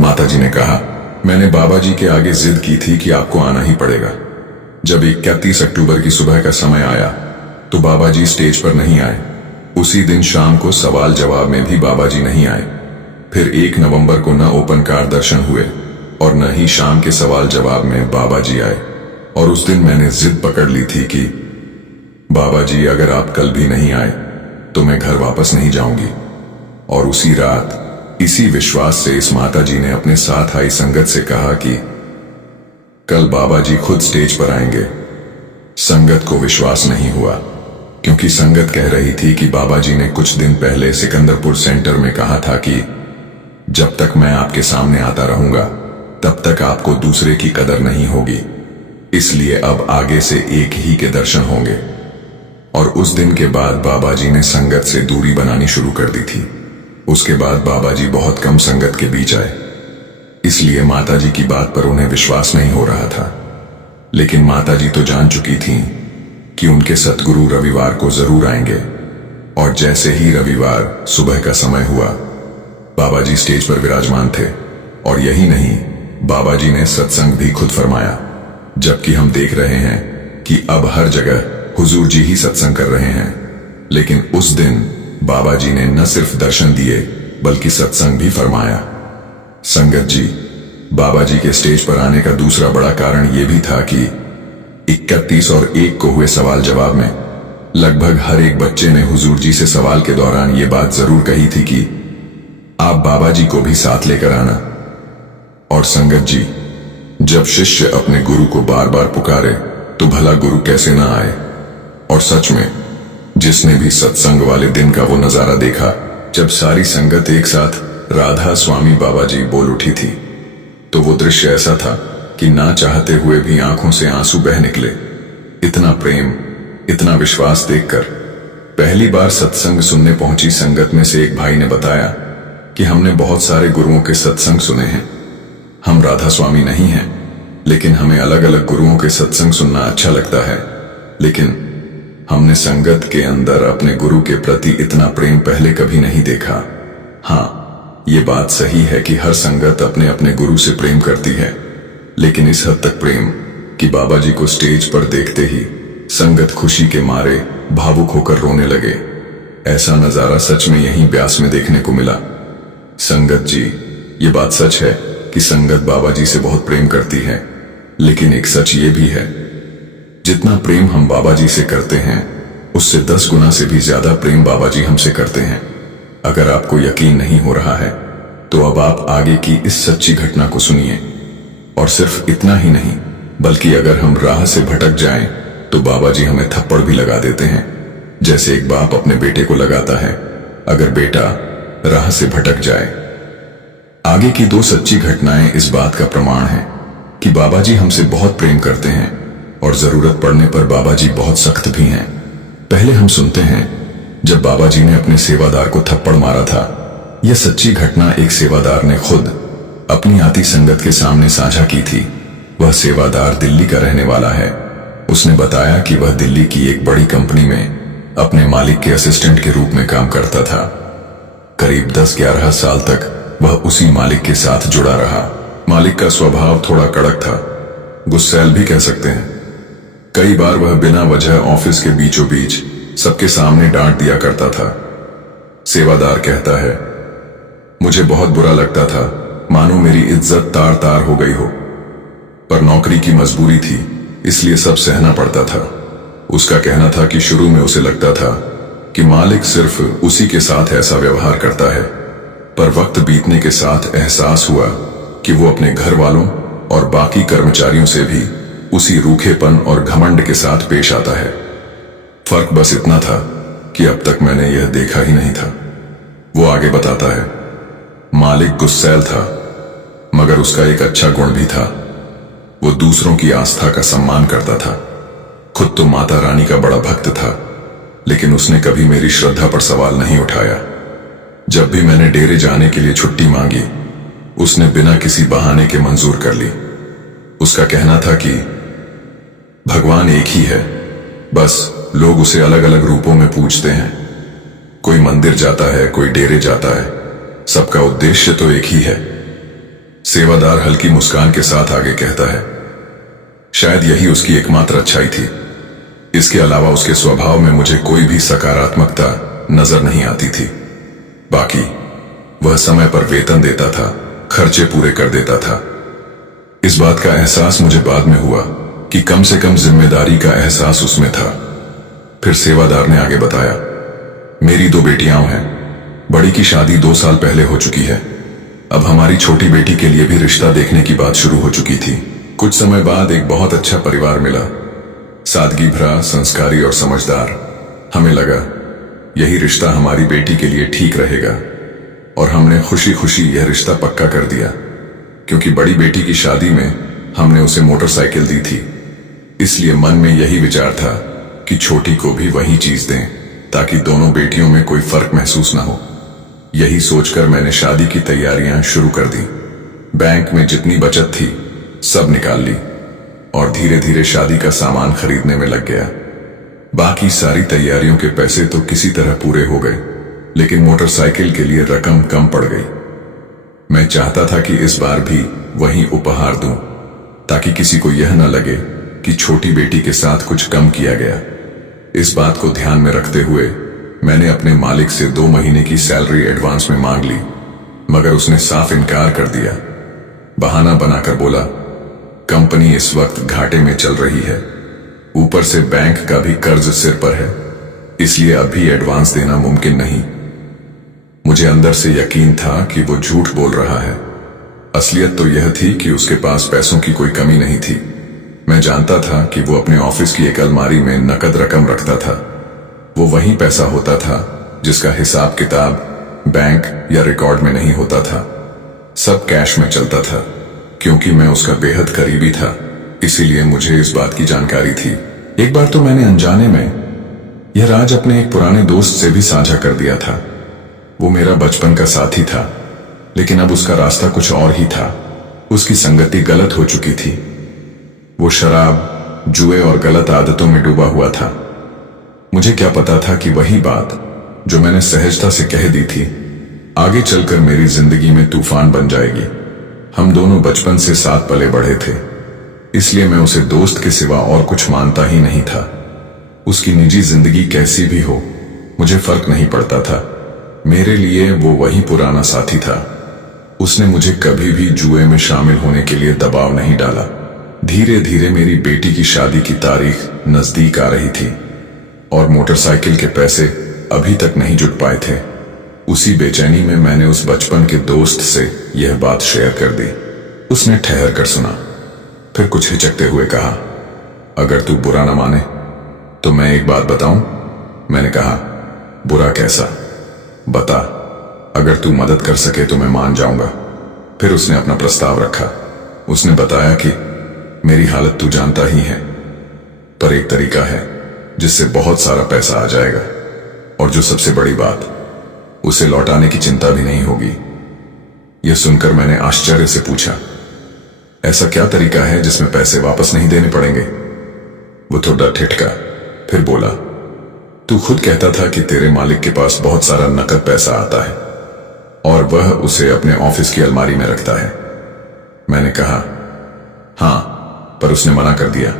माताजी ने कहा, मैंने बाबा जी के आगे जिद की थी कि आपको आना ही पड़ेगा। जब 31 अक्टूबर की सुबह का समय आया तो बाबा जी स्टेज पर नहीं आए। उसी दिन शाम को सवाल जवाब में भी बाबा जी नहीं आए। फिर 1 नवंबर को न ओपन कार दर्शन हुए और न ही शाम के सवाल जवाब में बाबा जी आए। और उस दिन मैंने जिद पकड़ ली थी कि बाबा जी, अगर आप कल भी नहीं आए तो मैं घर वापस नहीं जाऊंगी। और उसी रात इसी विश्वास से इस माता जी ने अपने साथ आई संगत से कहा कि कल बाबा जी खुद स्टेज पर आएंगे। संगत को विश्वास नहीं हुआ, क्योंकि संगत कह रही थी कि बाबा जी ने कुछ दिन पहले सिकंदरपुर सेंटर में कहा था कि जब तक मैं आपके सामने आता रहूंगा तब तक आपको दूसरे की कदर नहीं होगी, इसलिए अब आगे से एक ही के दर्शन होंगे। और उस दिन के बाद बाबा जी ने संगत से दूरी बनानी शुरू कर दी थी। उसके बाद बाबा जी बहुत कम संगत के बीच आए, इसलिए माताजी की बात पर उन्हें विश्वास नहीं हो रहा था। लेकिन माताजी तो जान चुकी थीं कि उनके सतगुरु रविवार को जरूर आएंगे। और जैसे ही रविवार सुबह का समय हुआ, बाबा जी स्टेज पर विराजमान थे। और यही नहीं, बाबा जी ने सत्संग भी खुद फरमाया, जबकि हम देख रहे हैं कि अब हर जगह हुजूर जी ही सत्संग कर रहे हैं। लेकिन उस दिन बाबा जी ने न सिर्फ दर्शन दिए बल्कि सत्संग भी फरमाया। संगत जी, बाबा जी के स्टेज पर आने का दूसरा बड़ा कारण यह भी था कि 31 और 1 को हुए सवाल जवाब में लगभग हर एक बच्चे ने हुजूर जी से सवाल के दौरान ये बात जरूर कही थी कि आप बाबा जी को भी साथ लेकर आना। और संगत जी, जब शिष्य अपने गुरु को बार बार पुकारे तो भला गुरु कैसे ना आए। और सच में जिसने भी सत्संग वाले दिन का वो नजारा देखा जब सारी संगत एक साथ राधा स्वामी बाबा जी बोल उठी थी, तो वो दृश्य ऐसा था कि ना चाहते हुए भी आंखों से आंसू बह निकले। इतना प्रेम, इतना विश्वास देखकर पहली बार सत्संग सुनने पहुंची संगत में से एक भाई ने बताया कि हमने बहुत सारे गुरुओं के सत्संग सुने हैं, हम राधा स्वामी नहीं हैं, लेकिन हमें अलग अलग गुरुओं के सत्संग सुनना अच्छा लगता है। लेकिन हमने संगत के अंदर अपने गुरु के प्रति इतना प्रेम पहले कभी नहीं देखा। हाँ, ये बात सही है कि हर संगत अपने अपने गुरु से प्रेम करती है, लेकिन इस हद तक प्रेम कि बाबा जी को स्टेज पर देखते ही संगत खुशी के मारे भावुक होकर रोने लगे। ऐसा नजारा सच में यहीं ब्यास में देखने को मिला। संगत जी, ये बात सच है कि संगत बाबा जी से बहुत प्रेम करती है, लेकिन एक सच ये भी है, जितना प्रेम हम बाबा जी से करते हैं उससे 10 गुना से भी ज्यादा प्रेम बाबा जी हमसे करते हैं। अगर आपको यकीन नहीं हो रहा है तो अब आप आगे की इस सच्ची घटना को सुनिए। और सिर्फ इतना ही नहीं, बल्कि अगर हम राह से भटक जाएं तो बाबा जी हमें थप्पड़ भी लगा देते हैं, जैसे एक बाप अपने बेटे को लगाता है अगर बेटा राह से भटक जाए। आगे की 2 सच्ची घटनाएं इस बात का प्रमाण है कि बाबा जी हमसे बहुत प्रेम करते हैं और जरूरत पड़ने पर बाबा जी बहुत सख्त भी हैं। पहले हम सुनते हैं जब बाबा जी ने अपने सेवादार को थप्पड़ मारा था। यह सच्ची घटना एक सेवादार ने खुद अपनी आती संगत के सामने साझा की थी। वह सेवादार दिल्ली का रहने वाला है। उसने बताया कि वह दिल्ली की एक बड़ी कंपनी में अपने मालिक के असिस्टेंट के रूप में काम करता था। करीब 10-11 साल तक वह उसी मालिक के साथ जुड़ा रहा। मालिक का स्वभाव थोड़ा कड़क था, गुस्सैल भी कह सकते हैं। कई बार वह बिना वजह ऑफिस के बीचों बीच सबके सामने डांट दिया करता था। सेवादार कहता है, मुझे बहुत बुरा लगता था, मानो मेरी इज्जत तार तार हो गई हो, पर नौकरी की मजबूरी थी इसलिए सब सहना पड़ता था। उसका कहना था कि शुरू में उसे लगता था कि मालिक सिर्फ उसी के साथ ऐसा व्यवहार करता है, पर वक्त बीतने के साथ एहसास हुआ कि वो अपने घर वालों और बाकी कर्मचारियों से भी उसी रूखेपन और घमंड के साथ पेश आता है। फर्क बस इतना था कि अब तक मैंने यह देखा ही नहीं था। वो आगे बताता है, मालिक गुस्सैल था, मगर उसका एक अच्छा गुण भी था, वो दूसरों की आस्था का सम्मान करता था। खुद तो माता रानी का बड़ा भक्त था, लेकिन उसने कभी मेरी श्रद्धा पर सवाल नहीं उठाया। जब भी मैंने डेरे जाने के लिए छुट्टी मांगी, उसने बिना किसी बहाने के मंजूर कर ली। उसका कहना था कि भगवान एक ही है, बस लोग उसे अलग अलग रूपों में पूजते हैं। कोई मंदिर जाता है, कोई डेरे जाता है, सबका उद्देश्य तो एक ही है। सेवादार हल्की मुस्कान के साथ आगे कहता है, शायद यही उसकी एकमात्र अच्छाई थी। इसके अलावा उसके स्वभाव में मुझे कोई भी सकारात्मकता नजर नहीं आती थी। बाकी वह समय पर वेतन देता था, खर्चे पूरे कर देता था। इस बात का एहसास मुझे बाद में हुआ कि कम से कम जिम्मेदारी का एहसास उसमें था। फिर सेवादार ने आगे बताया, मेरी 2 बेटियां हैं। बड़ी की शादी 2 साल पहले हो चुकी है। अब हमारी छोटी बेटी के लिए भी रिश्ता देखने की बात शुरू हो चुकी थी। कुछ समय बाद एक बहुत अच्छा परिवार मिला, सादगी भरा, संस्कारी और समझदार। हमें लगा यही रिश्ता हमारी बेटी के लिए ठीक रहेगा और हमने खुशी खुशी यह रिश्ता पक्का कर दिया। क्योंकि बड़ी बेटी की शादी में हमने उसे मोटरसाइकिल दी थी, इसलिए मन में यही विचार था कि छोटी को भी वही चीज दें ताकि दोनों बेटियों में कोई फर्क महसूस ना हो। यही सोचकर मैंने शादी की तैयारियां शुरू कर दी। बैंक में जितनी बचत थी सब निकाल ली और धीरे धीरे शादी का सामान खरीदने में लग गया। बाकी सारी तैयारियों के पैसे तो किसी तरह पूरे हो गए, लेकिन मोटरसाइकिल के लिए रकम कम पड़ गई। मैं चाहता था कि इस बार भी वही उपहार दूं, ताकि किसी को यह न लगे कि छोटी बेटी के साथ कुछ कम किया गया। इस बात को ध्यान में रखते हुए मैंने अपने मालिक से 2 महीने की सैलरी एडवांस में मांग ली, मगर उसने साफ इनकार कर दिया। बहाना बनाकर बोला, कंपनी इस वक्त घाटे में चल रही है, ऊपर से बैंक का भी कर्ज सिर पर है, इसलिए अभी एडवांस देना मुमकिन नहीं। मुझे अंदर से यकीन था कि वो झूठ बोल रहा है। असलियत तो यह थी कि उसके पास पैसों की कोई कमी नहीं थी। मैं जानता था कि वो अपने ऑफिस की एक अलमारी में नकद रकम रखता था। वो वही पैसा होता था जिसका हिसाब किताब बैंक या रिकॉर्ड में नहीं होता था। सब कैश में चलता था। क्योंकि मैं उसका बेहद करीबी था, इसीलिए मुझे इस बात की जानकारी थी। एक बार तो मैंने अनजाने में यह राज अपने एक पुराने दोस्त से भी साझा कर दिया था। वो मेरा बचपन का साथी था, लेकिन अब उसका रास्ता कुछ और ही था। उसकी संगति गलत हो चुकी थी। वो शराब, जुए और गलत आदतों में डूबा हुआ था। मुझे क्या पता था कि वही बात जो मैंने सहजता से कह दी थी, आगे चलकर मेरी जिंदगी में तूफान बन जाएगी। हम दोनों बचपन से साथ पले बढ़े थे, इसलिए मैं उसे दोस्त के सिवा और कुछ मानता ही नहीं था। उसकी निजी जिंदगी कैसी भी हो, मुझे फर्क नहीं पड़ता था। मेरे लिए वो वही पुराना साथी था। उसने मुझे कभी भी जुए में शामिल होने के लिए दबाव नहीं डाला। धीरे धीरे मेरी बेटी की शादी की तारीख नजदीक आ रही थी और मोटरसाइकिल के पैसे अभी तक नहीं जुट पाए थे। उसी बेचैनी में मैंने उस बचपन के दोस्त से यह बात शेयर कर दी। उसने ठहर कर सुना, फिर कुछ हिचकते हुए कहा, अगर तू बुरा न माने तो मैं एक बात बताऊं? मैंने कहा, बुरा कैसा? बता, अगर तू मदद कर सके तो मैं मान जाऊंगा। फिर उसने अपना प्रस्ताव रखा। उसने बताया कि मेरी हालत तू जानता ही है, पर एक तरीका है जिससे बहुत सारा पैसा आ जाएगा, और जो सबसे बड़ी बात, उसे लौटाने की चिंता भी नहीं होगी। यह सुनकर मैंने आश्चर्य से पूछा, ऐसा क्या तरीका है जिसमें पैसे वापस नहीं देने पड़ेंगे? वो थोड़ा ठिठका, फिर बोला, तू खुद कहता था कि तेरे मालिक के पास बहुत सारा नकद पैसा आता है और वह उसे अपने ऑफिस की अलमारी में रखता है। मैंने कहा, हां, पर उसने मना कर दिया।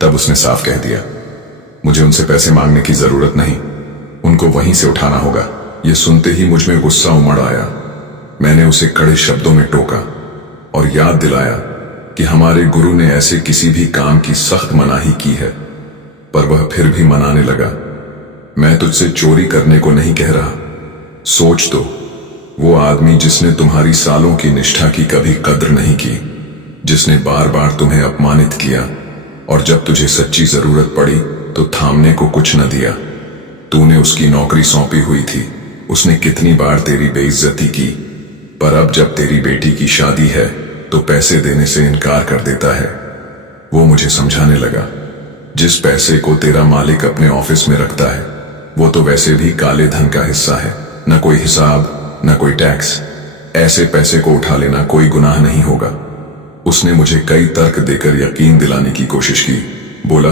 तब उसने साफ कह दिया, मुझे उनसे पैसे मांगने की जरूरत नहीं, उनको वहीं से उठाना होगा। यह सुनते ही मुझ में गुस्सा उमड़ आया। मैंने उसे कड़े शब्दों में टोका और याद दिलाया कि हमारे गुरु ने ऐसे किसी भी काम की सख्त मनाही की है, पर वह फिर भी मनाने लगा। मैं तुझसे चोरी करने को नहीं कह रहा। सोच तो, वो आदमी जिसने तुम्हारी सालों की निष्ठा की कभी कद्र नहीं की, जिसने बार बार तुम्हें अपमानित किया और जब तुझे सच्ची जरूरत पड़ी तो थामने को कुछ न दिया। तूने उसकी नौकरी सौंपी हुई थी, उसने कितनी बार तेरी बेइज्जती की, पर अब जब तेरी बेटी की शादी है तो पैसे देने से इनकार कर देता है। वो मुझे समझाने लगा, जिस पैसे को तेरा मालिक अपने ऑफिस में रखता है वो तो वैसे भी काले धन का हिस्सा है, न कोई हिसाब न कोई टैक्स। ऐसे पैसे को उठा लेना कोई गुनाह नहीं होगा। उसने मुझे कई तर्क देकर यकीन दिलाने की कोशिश की। बोला,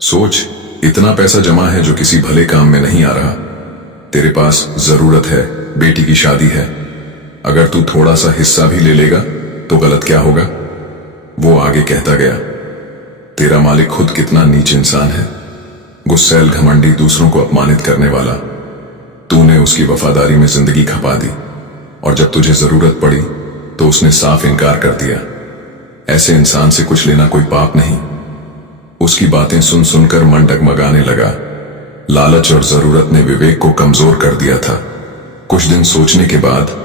सोच, इतना पैसा जमा है जो किसी भले काम में नहीं आ रहा। तेरे पास जरूरत है, बेटी की शादी है। अगर तू थोड़ा सा हिस्सा भी ले लेगा तो गलत क्या होगा? वो आगे कहता गया, तेरा मालिक खुद कितना नीच इंसान है, गुस्सैल, घमंडी, दूसरों को अपमानित करने वाला। तूने उसकी वफादारी में जिंदगी खपा दी और जब तुझे जरूरत पड़ी तो उसने साफ इनकार कर दिया। ऐसे इंसान से कुछ लेना कोई पाप नहीं। उसकी बातें सुन सुनकर मन डगमगाने लगा। लालच और जरूरत ने विवेक को कमजोर कर दिया था। कुछ दिन सोचने के बाद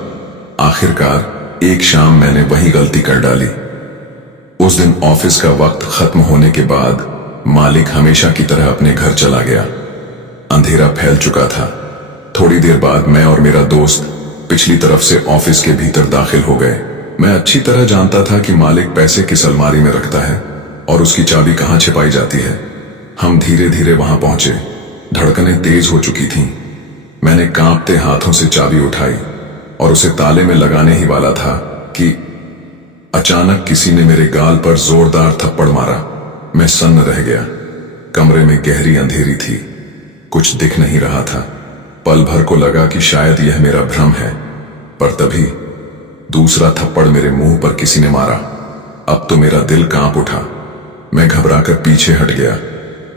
आखिरकार एक शाम मैंने वही गलती कर डाली। उस दिन ऑफिस का वक्त खत्म होने के बाद मालिक हमेशा की तरह अपने घर चला गया। अंधेरा फैल चुका था। थोड़ी देर बाद मैं और मेरा दोस्त पिछली तरफ से ऑफिस के भीतर दाखिल हो गए। मैं अच्छी तरह जानता था कि मालिक पैसे किस अलमारी में रखता है और उसकी चाबी कहां छिपाई जाती है। हम धीरे धीरे वहां पहुंचे। धड़कनें तेज हो चुकी थीं। मैंने कांपते हाथों से चाबी उठाई और उसे ताले में लगाने ही वाला था कि अचानक किसी ने मेरे गाल पर जोरदार थप्पड़ मारा। मैं सन्न रह गया। कमरे में गहरी अंधेरी थी, कुछ दिख नहीं रहा था। पल भर को लगा कि शायद यह मेरा भ्रम है, पर तभी दूसरा थप्पड़ मेरे मुंह पर किसी ने मारा। अब तो मेरा दिल कांप उठा। मैं घबराकर पीछे हट गया।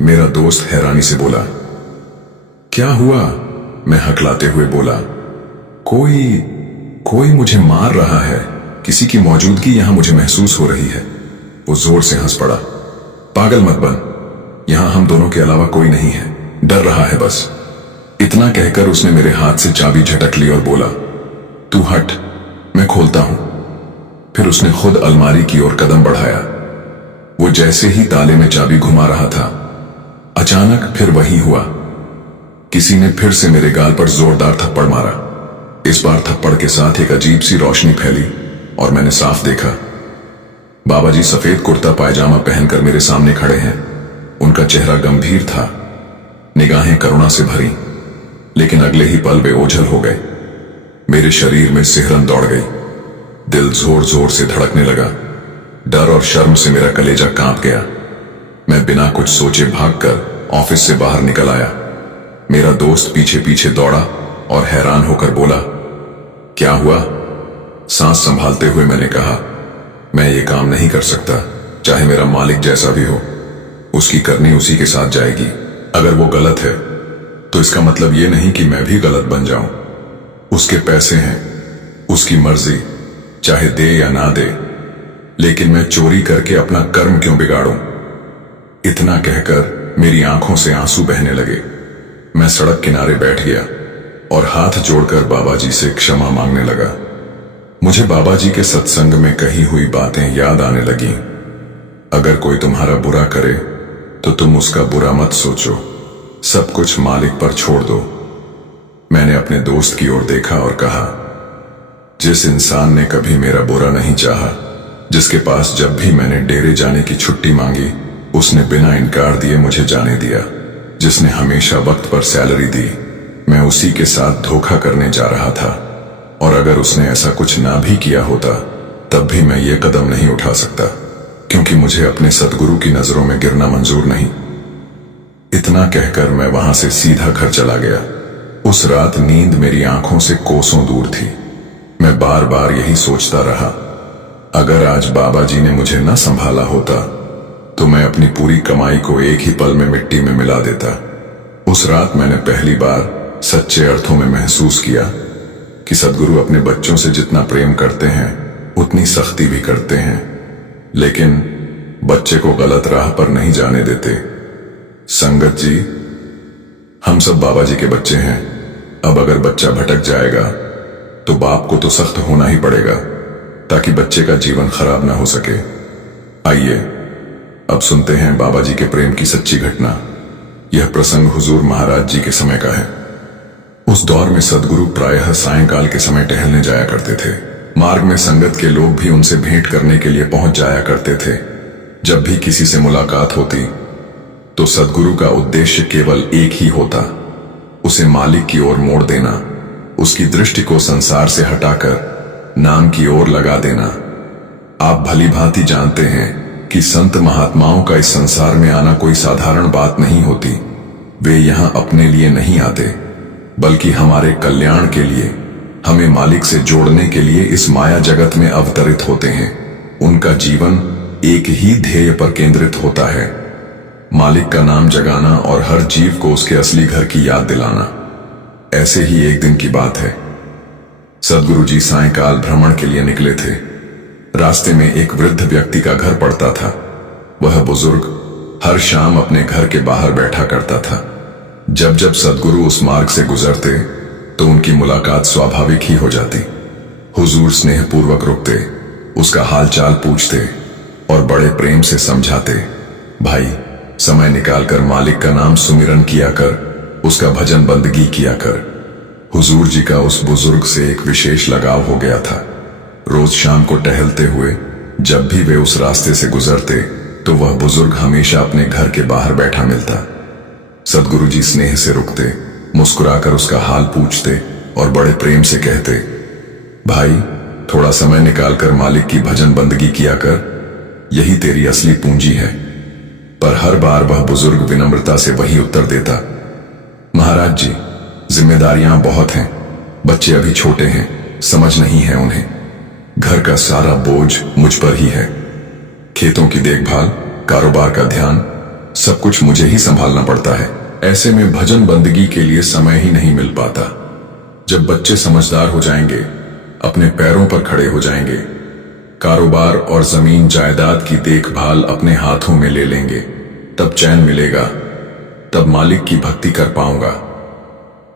मेरा दोस्त हैरानी से बोला, क्या हुआ? मैं हकलाते हुए बोला, कोई मुझे मार रहा है। किसी की मौजूदगी यहां मुझे महसूस हो रही है। वो जोर से हंस पड़ा। पागल मत बन, यहां हम दोनों के अलावा कोई नहीं है। डर रहा है बस। इतना कहकर उसने मेरे हाथ से चाबी झटक ली और बोला, तू हट, मैं खोलता हूं। फिर उसने खुद अलमारी की ओर कदम बढ़ाया। वो जैसे ही ताले में चाबी घुमा रहा था, अचानक फिर वही हुआ। किसी ने फिर से मेरे गाल पर जोरदार थप्पड़ मारा। इस बार थप्पड़ के साथ एक अजीब सी रोशनी फैली और मैंने साफ देखा। बाबा जी सफेद कुर्ता पायजामा पहनकर मेरे सामने खड़े हैं। उनका चेहरा गंभीर था, निगाहें करुणा से भरी, लेकिन अगले ही पल वे ओझल हो गए। मेरे शरीर में सिहरन दौड़ गई। दिल जोर जोर से धड़कने लगा। डर और शर्म से मेरा कलेजा कांप गया। मैं बिना कुछ सोचे भागकर ऑफिस से बाहर निकल आया। मेरा दोस्त पीछे पीछे दौड़ा और हैरान होकर बोला, क्या हुआ? सांस संभालते हुए मैंने कहा, मैं ये काम नहीं कर सकता, चाहे मेरा मालिक जैसा भी हो। उसकी करनी उसी के साथ जाएगी। अगर वो गलत है तो इसका मतलब ये नहीं कि मैं भी गलत बन जाऊं। उसके पैसे हैं, उसकी मर्जी, चाहे दे या ना दे, लेकिन मैं चोरी करके अपना कर्म क्यों बिगाड़ूं? इतना कहकर मेरी आंखों से आंसू बहने लगे। मैं सड़क किनारे बैठ गया और हाथ जोड़कर बाबा जी से क्षमा मांगने लगा। मुझे बाबा जी के सत्संग में कही हुई बातें याद आने लगी। अगर कोई तुम्हारा बुरा करे तो तुम उसका बुरा मत सोचो, सब कुछ मालिक पर छोड़ दो। मैंने अपने दोस्त की ओर देखा और कहा, जिस इंसान ने कभी मेरा बुरा नहीं चाहा, जिसके पास जब भी मैंने डेरे जाने की छुट्टी मांगी उसने बिना इनकार दिए मुझे जाने दिया, जिसने हमेशा वक्त पर सैलरी दी, मैं उसी के साथ धोखा करने जा रहा था। और अगर उसने ऐसा कुछ ना भी किया होता तब भी मैं ये कदम नहीं उठा सकता, क्योंकि मुझे अपने सदगुरु की नजरों में गिरना मंजूर नहीं। इतना कहकर मैं वहां से सीधा घर चला गया। उस रात नींद मेरी आंखों से कोसों दूर थी। मैं बार बार यही सोचता रहा, अगर आज बाबा जी ने मुझे न संभाला होता तो मैं अपनी पूरी कमाई को एक ही पल में मिट्टी में मिला देता। उस रात मैंने पहली बार सच्चे अर्थों में महसूस किया कि सदगुरु अपने बच्चों से जितना प्रेम करते हैं उतनी सख्ती भी करते हैं, लेकिन बच्चे को गलत राह पर नहीं जाने देते। संगत जी, हम सब बाबा जी के बच्चे हैं। अब अगर बच्चा भटक जाएगा तो बाप को तो सख्त होना ही पड़ेगा ताकि बच्चे का जीवन खराब ना हो सके। आइए अब सुनते हैं बाबा जी के प्रेम की सच्ची घटना। यह प्रसंग हुजूर महाराज जी के समय का है। उस दौर में सदगुरु प्रायः सायंकाल के समय टहलने जाया करते थे। मार्ग में संगत के लोग भी उनसे भेंट करने के लिए पहुंच जाया करते थे। जब भी किसी से मुलाकात होती तो सदगुरु का उद्देश्य केवल एक ही होता, उसे मालिक की ओर मोड़ देना। उसकी दृष्टि को संसार से हटाकर नाम की ओर लगा देना। आप भली भांति जानते हैं कि संत महात्माओं का इस संसार में आना कोई साधारण बात नहीं होती। वे यहाँ अपने लिए नहीं आते, बल्कि हमारे कल्याण के लिए, हमें मालिक से जोड़ने के लिए इस माया जगत में अवतरित होते हैं। उनका जीवन एक ही ध्येय पर केंद्रित होता है, मालिक का नाम जगाना और हर जीव को उसके असली घर की याद दिलाना। ऐसे ही एक दिन की बात है। सदगुरु जी सायंकाल भ्रमण के लिए निकले थे। रास्ते में एक वृद्ध व्यक्ति का घर पड़ता था। वह बुजुर्ग हर शाम अपने घर के बाहर बैठा करता था। जब जब सदगुरु उस मार्ग से गुजरते तो उनकी मुलाकात स्वाभाविक ही हो जाती। हुजूर स्नेहपूर्वक रुकते, उसका हालचाल पूछते और बड़े प्रेम से समझाते, भाई समय निकालकर मालिक का नाम सुमिरन किया कर, उसका भजन बंदगी किया कर। हुजूर जी का उस बुजुर्ग से एक विशेष लगाव हो गया था। रोज शाम को टहलते हुए जब भी वे उस रास्ते से गुजरते तो वह बुजुर्ग हमेशा अपने घर के बाहर बैठा मिलता। सदगुरु जी स्नेह से रुकते, मुस्कुराकर उसका हाल पूछते और बड़े प्रेम से कहते, भाई थोड़ा समय निकालकर मालिक की भजन बंदगी किया कर, यही तेरी असली पूंजी है। पर हर बार वह बुजुर्ग विनम्रता से वही उत्तर देता, महाराज जी जिम्मेदारियां बहुत हैं, बच्चे अभी छोटे हैं, समझ नहीं है उन्हें। घर का सारा बोझ मुझ पर ही है। खेतों की देखभाल, कारोबार का ध्यान, सब कुछ मुझे ही संभालना पड़ता है। ऐसे में भजन बंदगी के लिए समय ही नहीं मिल पाता। जब बच्चे समझदार हो जाएंगे, अपने पैरों पर खड़े हो जाएंगे, कारोबार और जमीन जायदाद की देखभाल अपने हाथों में ले लेंगे, तब चैन मिलेगा, तब मालिक की भक्ति कर पाऊंगा।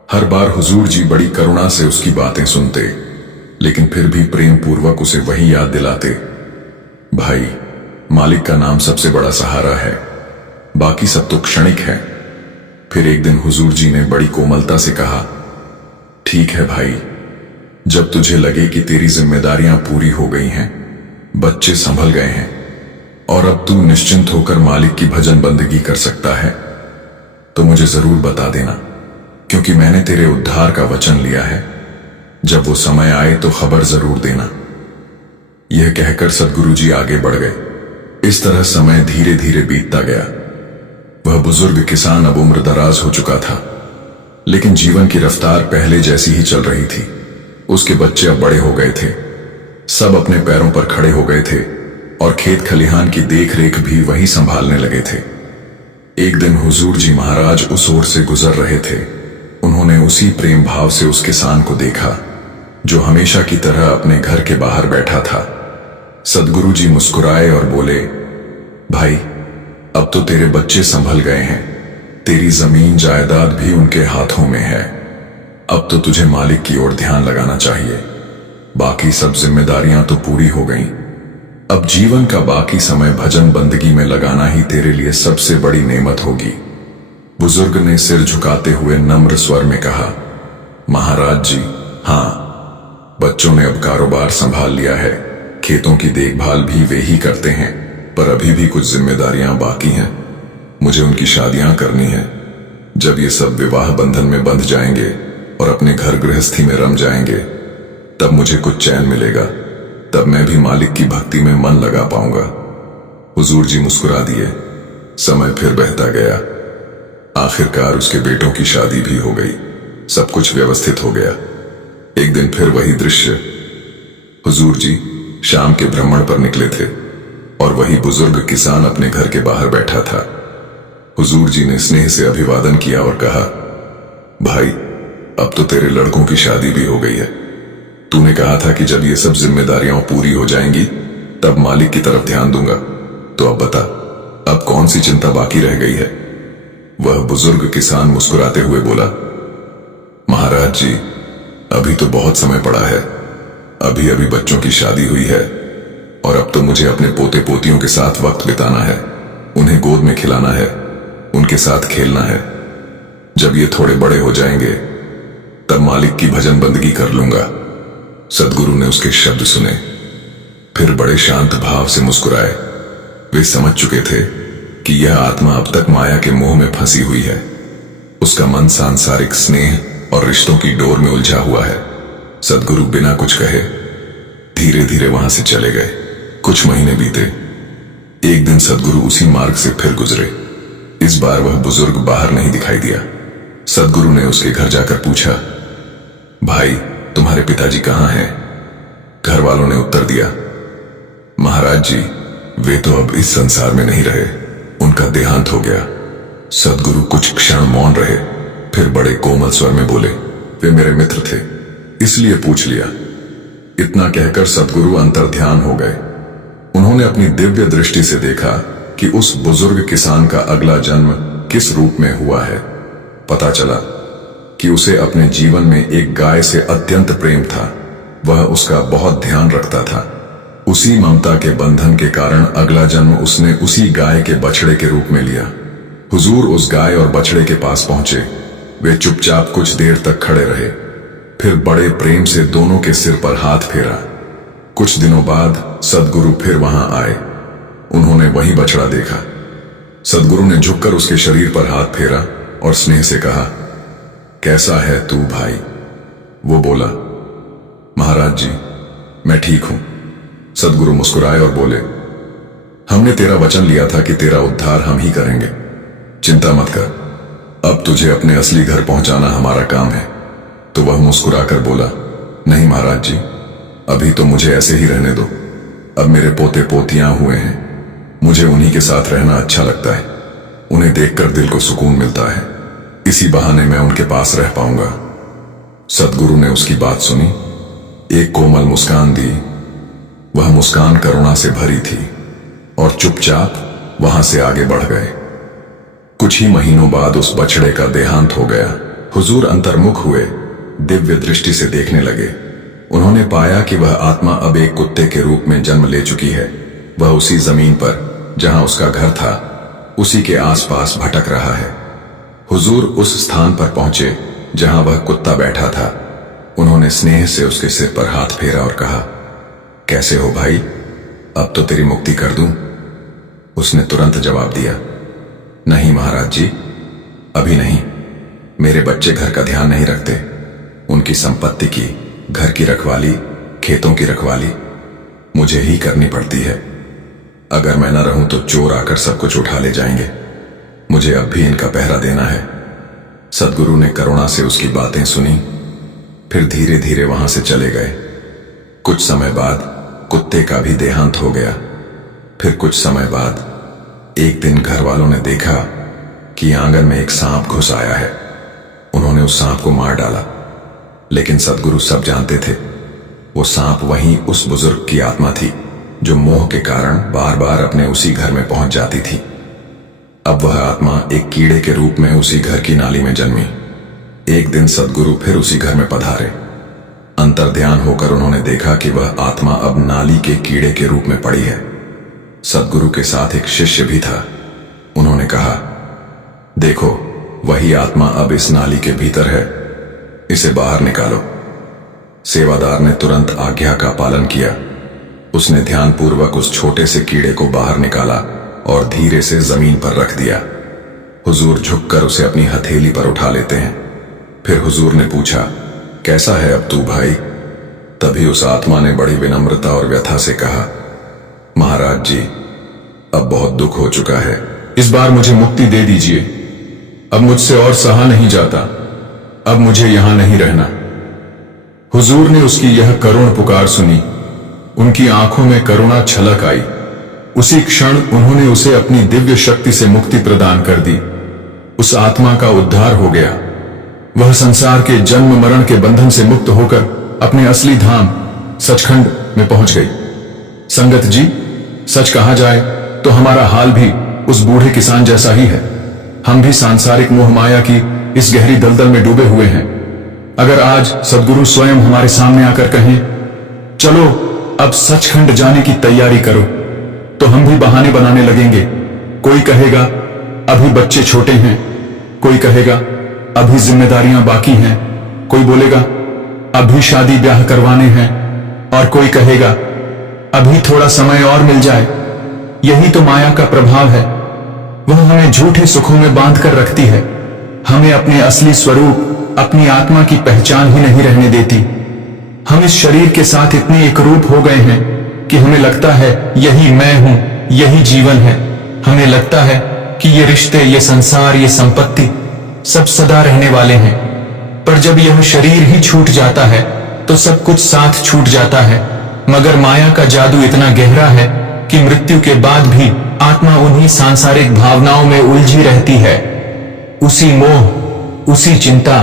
हर बार हुजूर जी बड़ी करुणा से उसकी बातें सुनते, लेकिन फिर भी प्रेम पूर्वक उसे वही याद दिलाते, भाई मालिक का नाम सबसे बड़ा सहारा है, बाकी सब तो क्षणिक है। फिर एक दिन हुजूर जी ने बड़ी कोमलता से कहा, ठीक है भाई, जब तुझे लगे कि तेरी जिम्मेदारियां पूरी हो गई हैं, बच्चे संभल गए हैं और अब तू निश्चिंत होकर मालिक की भजन बंदगी कर सकता है, तो मुझे जरूर बता देना, क्योंकि मैंने तेरे उद्धार का वचन लिया है। जब वो समय आए तो खबर जरूर देना। यह कहकर सदगुरु जी आगे बढ़ गए। इस तरह समय धीरे धीरे बीतता गया। वह बुजुर्ग किसान अब उम्र दराज हो चुका था, लेकिन जीवन की रफ्तार पहले जैसी ही चल रही थी। उसके बच्चे अब बड़े हो गए थे, सब अपने पैरों पर खड़े हो गए थे और खेत खलिहान की देख रेख भी वही संभालने लगे थे। एक दिन हुजूर जी महाराज उस ओर से गुजर रहे थे। उन्होंने उसी प्रेम भाव से उस किसान को देखा जो हमेशा की तरह अपने घर के बाहर बैठा था। सदगुरु जी मुस्कुराए और बोले, भाई अब तो तेरे बच्चे संभल गए हैं, तेरी जमीन जायदाद भी उनके हाथों में है। अब तो तुझे मालिक की ओर ध्यान लगाना चाहिए। बाकी सब जिम्मेदारियां तो पूरी हो गईं। अब जीवन का बाकी समय भजन बंदगी में लगाना ही तेरे लिए सबसे बड़ी नेमत होगी। बुजुर्ग ने सिर झुकाते हुए नम्र स्वर में कहा, महाराज जी हाँ, बच्चों ने अब कारोबार संभाल लिया है, खेतों की देखभाल भी वे ही करते हैं, पर अभी भी कुछ जिम्मेदारियां बाकी हैं। मुझे उनकी शादियां करनी है। जब ये सब विवाह बंधन में बंध जाएंगे और अपने घर गृहस्थी में रम जाएंगे, तब मुझे कुछ चैन मिलेगा, तब मैं भी मालिक की भक्ति में मन लगा पाऊंगा। हुजूर जी मुस्कुरा दिए। समय फिर बहता गया। आखिरकार उसके बेटों की शादी भी हो गई, सब कुछ व्यवस्थित हो गया। एक दिन फिर वही दृश्य। हुजूर जी शाम के भ्रमण पर निकले थे और वही बुजुर्ग किसान अपने घर के बाहर बैठा था। हुजूर जी ने स्नेह से अभिवादन किया और कहा, भाई अब तो तेरे लड़कों की शादी भी हो गई है। तूने कहा था कि जब ये सब जिम्मेदारियां पूरी हो जाएंगी तब मालिक की तरफ ध्यान दूंगा, तो अब बता, अब कौन सी चिंता बाकी रह गई है? वह बुजुर्ग किसान मुस्कुराते हुए बोला, महाराज जी अभी तो बहुत समय पड़ा है। अभी अभी बच्चों की शादी हुई है और अब तो मुझे अपने पोते पोतियों के साथ वक्त बिताना है, उन्हें गोद में खिलाना है, उनके साथ खेलना है। जब ये थोड़े बड़े हो जाएंगे तब मालिक की भजन बंदगी कर लूंगा। सदगुरु ने उसके शब्द सुने, फिर बड़े शांत भाव से मुस्कुराए। वे समझ चुके थे कि यह आत्मा अब तक माया के मोह में फंसी हुई है। उसका मन सांसारिक स्नेह और रिश्तों की डोर में उलझा हुआ है। सदगुरु बिना कुछ कहे धीरे धीरे वहां से चले गए। कुछ महीने बीते। एक दिन सदगुरु उसी मार्ग से फिर गुजरे। इस बार वह बुजुर्ग बाहर नहीं दिखाई दिया। सदगुरु ने उसके घर जाकर पूछा, भाई तुम्हारे पिताजी कहाँ हैं? घर वालों ने उत्तर दिया, महाराज जी वे तो अब इस संसार में नहीं रहे, उनका देहांत हो गया। सदगुरु कुछ क्षण मौन रहे, फिर बड़े कोमल स्वर में बोले, वे मेरे मित्र थे इसलिए पूछ लिया। इतना कहकर सदगुरु अंतर्ध्यान हो गए। उन्होंने अपनी दिव्य दृष्टि से देखा कि उस बुजुर्ग किसान का अगला जन्म किस रूप में हुआ है। पता चला कि उसे अपने जीवन में एक गाय से अत्यंत प्रेम था। वह उसका बहुत ध्यान रखता था। उसी ममता के बंधन के कारण अगला जन्म उसने उसी गाय के बछड़े के रूप में लिया। हुजूर उस गाय और बछड़े के पास पहुंचे। वे चुपचाप कुछ देर तक खड़े रहे, फिर बड़े प्रेम से दोनों के सिर पर हाथ फेरा। कुछ दिनों बाद सदगुरु फिर वहां आए। उन्होंने वही बछड़ा देखा। सदगुरु ने झुककर उसके शरीर पर हाथ फेरा और स्नेह से कहा, कैसा है तू भाई? वो बोला, महाराज जी मैं ठीक हूं। सदगुरु मुस्कुराए और बोले, हमने तेरा वचन लिया था कि तेरा उद्धार हम ही करेंगे। चिंता मत कर, अब तुझे अपने असली घर पहुंचाना हमारा काम है। तो वह मुस्कुराकर बोला, नहीं महाराज जी अभी तो मुझे ऐसे ही रहने दो। अब मेरे पोते पोतियां हुए हैं, मुझे उन्हीं के साथ रहना अच्छा लगता है। उन्हें देखकर दिल को सुकून मिलता है। इसी बहाने मैं उनके पास रह पाऊंगा। सदगुरु ने उसकी बात सुनी, एक कोमल मुस्कान दी। वह मुस्कान करुणा से भरी थी और चुपचाप वहां से आगे बढ़ गए। कुछ ही महीनों बाद उस बछड़े का देहांत हो गया। हुजूर अंतर्मुख हुए, दिव्य दृष्टि से देखने लगे। उन्होंने पाया कि वह आत्मा अब एक कुत्ते के रूप में जन्म ले चुकी है। वह उसी जमीन पर जहां उसका घर था उसी के आसपास भटक रहा है। हुजूर उस स्थान पर पहुंचे जहां वह कुत्ता बैठा था। उन्होंने स्नेह से उसके सिर पर हाथ फेरा और कहा, कैसे हो भाई? अब तो तेरी मुक्ति कर दूं? उसने तुरंत जवाब दिया, नहीं महाराज जी अभी नहीं। मेरे बच्चे घर का ध्यान नहीं रखते। उनकी संपत्ति की, घर की रखवाली, खेतों की रखवाली मुझे ही करनी पड़ती है। अगर मैं न रहूं तो चोर आकर सब कुछ उठा ले जाएंगे। मुझे अब भी इनका पहरा देना है। सदगुरु ने करुणा से उसकी बातें सुनी, फिर धीरे धीरे वहां से चले गए। कुछ समय बाद कुत्ते का भी देहांत हो गया। फिर कुछ समय बाद एक दिन घर वालों ने देखा कि आंगन में एक सांप घुस आया है। उन्होंने उस सांप को मार डाला, लेकिन सदगुरु सब जानते थे वो सांप वहीं उस बुजुर्ग की आत्मा थी जो मोह के कारण बार बार अपने उसी घर में पहुंच जाती थी। अब वह आत्मा एक कीड़े के रूप में उसी घर की नाली में जन्मी। एक दिन सदगुरु फिर उसी घर में पधारे। अंतर्ध्यान होकर उन्होंने देखा कि वह आत्मा अब नाली के कीड़े के रूप में पड़ी है। सदगुरु के साथ एक शिष्य भी था। उन्होंने कहा, देखो वही आत्मा अब इस नाली के भीतर है, इसे बाहर निकालो। सेवादार ने तुरंत आज्ञा का पालन किया। उसने ध्यानपूर्वक उस छोटे से कीड़े को बाहर निकाला और धीरे से जमीन पर रख दिया। हुजूर झुककर उसे अपनी हथेली पर उठा लेते हैं। फिर हुजूर ने पूछा, कैसा है अब तू भाई? तभी उस आत्मा ने बड़ी विनम्रता और व्यथा से कहा, महाराज जी अब बहुत दुख हो चुका है, इस बार मुझे मुक्ति दे दीजिए। अब मुझसे और सहा नहीं जाता, अब मुझे यहां नहीं रहना। हुजूर ने उसकी यह करुण पुकार सुनी। उनकी आंखों में करुणा छलक आई। उसी क्षण उन्होंने उसे अपनी दिव्य शक्ति से मुक्ति प्रदान कर दी। उस आत्मा का उद्धार हो गया। वह संसार के जन्म मरण के बंधन से मुक्त होकर अपने असली धाम सचखंड में पहुंच गई। संगत जी, सच कहा जाए तो हमारा हाल भी उस बूढ़े किसान जैसा ही है। हम भी सांसारिक मोह माया की इस गहरी दलदल में डूबे हुए हैं। अगर आज सदगुरु स्वयं हमारे सामने आकर कहें, चलो अब सचखंड जाने की तैयारी करो, तो हम भी बहाने बनाने लगेंगे। कोई कहेगा अभी बच्चे छोटे हैं, कोई कहेगा अभी जिम्मेदारियां बाकी हैं, कोई बोलेगा अभी शादी ब्याह करवाने हैं, और कोई कहेगा अभी थोड़ा समय और मिल जाए। यही तो माया का प्रभाव है। वह हमें झूठे सुखों में बांध कर रखती है, हमें अपने असली स्वरूप अपनी आत्मा की पहचान ही नहीं रहने देती। हम इस शरीर के साथ इतने एकरूप हो गए हैं कि हमें लगता है यही मैं हूं, यही जीवन है। हमें लगता है कि ये रिश्ते, ये संसार, ये संपत्ति सब सदा रहने वाले हैं। पर जब यह शरीर ही छूट जाता है तो सब कुछ साथ छूट जाता है। मगर माया का जादू इतना गहरा है कि मृत्यु के बाद भी आत्मा उन्हीं सांसारिक भावनाओं में उलझी रहती है, उसी मोह, उसी चिंता,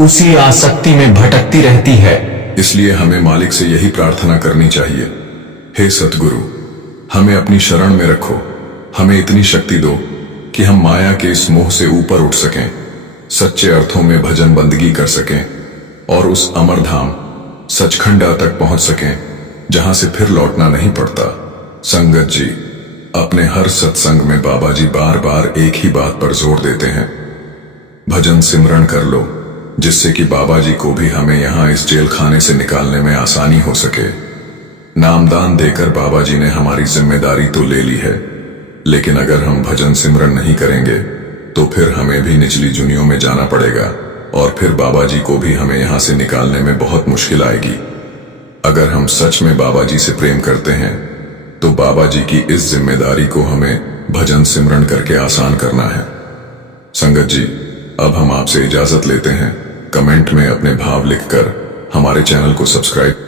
उसी आसक्ति में भटकती रहती है। इसलिए हमें मालिक से यही प्रार्थना करनी चाहिए, हे सतगुरु, हमें अपनी शरण में रखो, हमें इतनी शक्ति दो कि हम माया के इस मोह से ऊपर उठ सकें, सच्चे अर्थों में भजन बंदगी कर सकें और उस अमर धाम सचखंडा तक पहुंच सकें जहां से फिर लौटना नहीं पड़ता। संगत जी, अपने हर सत्संग में बाबा जी बार बार एक ही बात पर जोर देते हैं, भजन सिमरन कर लो, जिससे कि बाबा जी को भी हमें यहां इस जेल खाने से निकालने में आसानी हो सके। नामदान देकर बाबा जी ने हमारी जिम्मेदारी तो ले ली है, लेकिन अगर हम भजन सिमरन नहीं करेंगे तो फिर हमें भी निचली जुनियों में जाना पड़ेगा और फिर बाबा जी को भी हमें यहां से निकालने में बहुत मुश्किल आएगी। अगर हम सच में बाबा जी से प्रेम करते हैं तो बाबा जी की इस जिम्मेदारी को हमें भजन सिमरन करके आसान करना है। संगत जी, अब हम आपसे इजाजत लेते हैं। कमेंट में अपने भाव लिखकर हमारे चैनल को सब्सक्राइब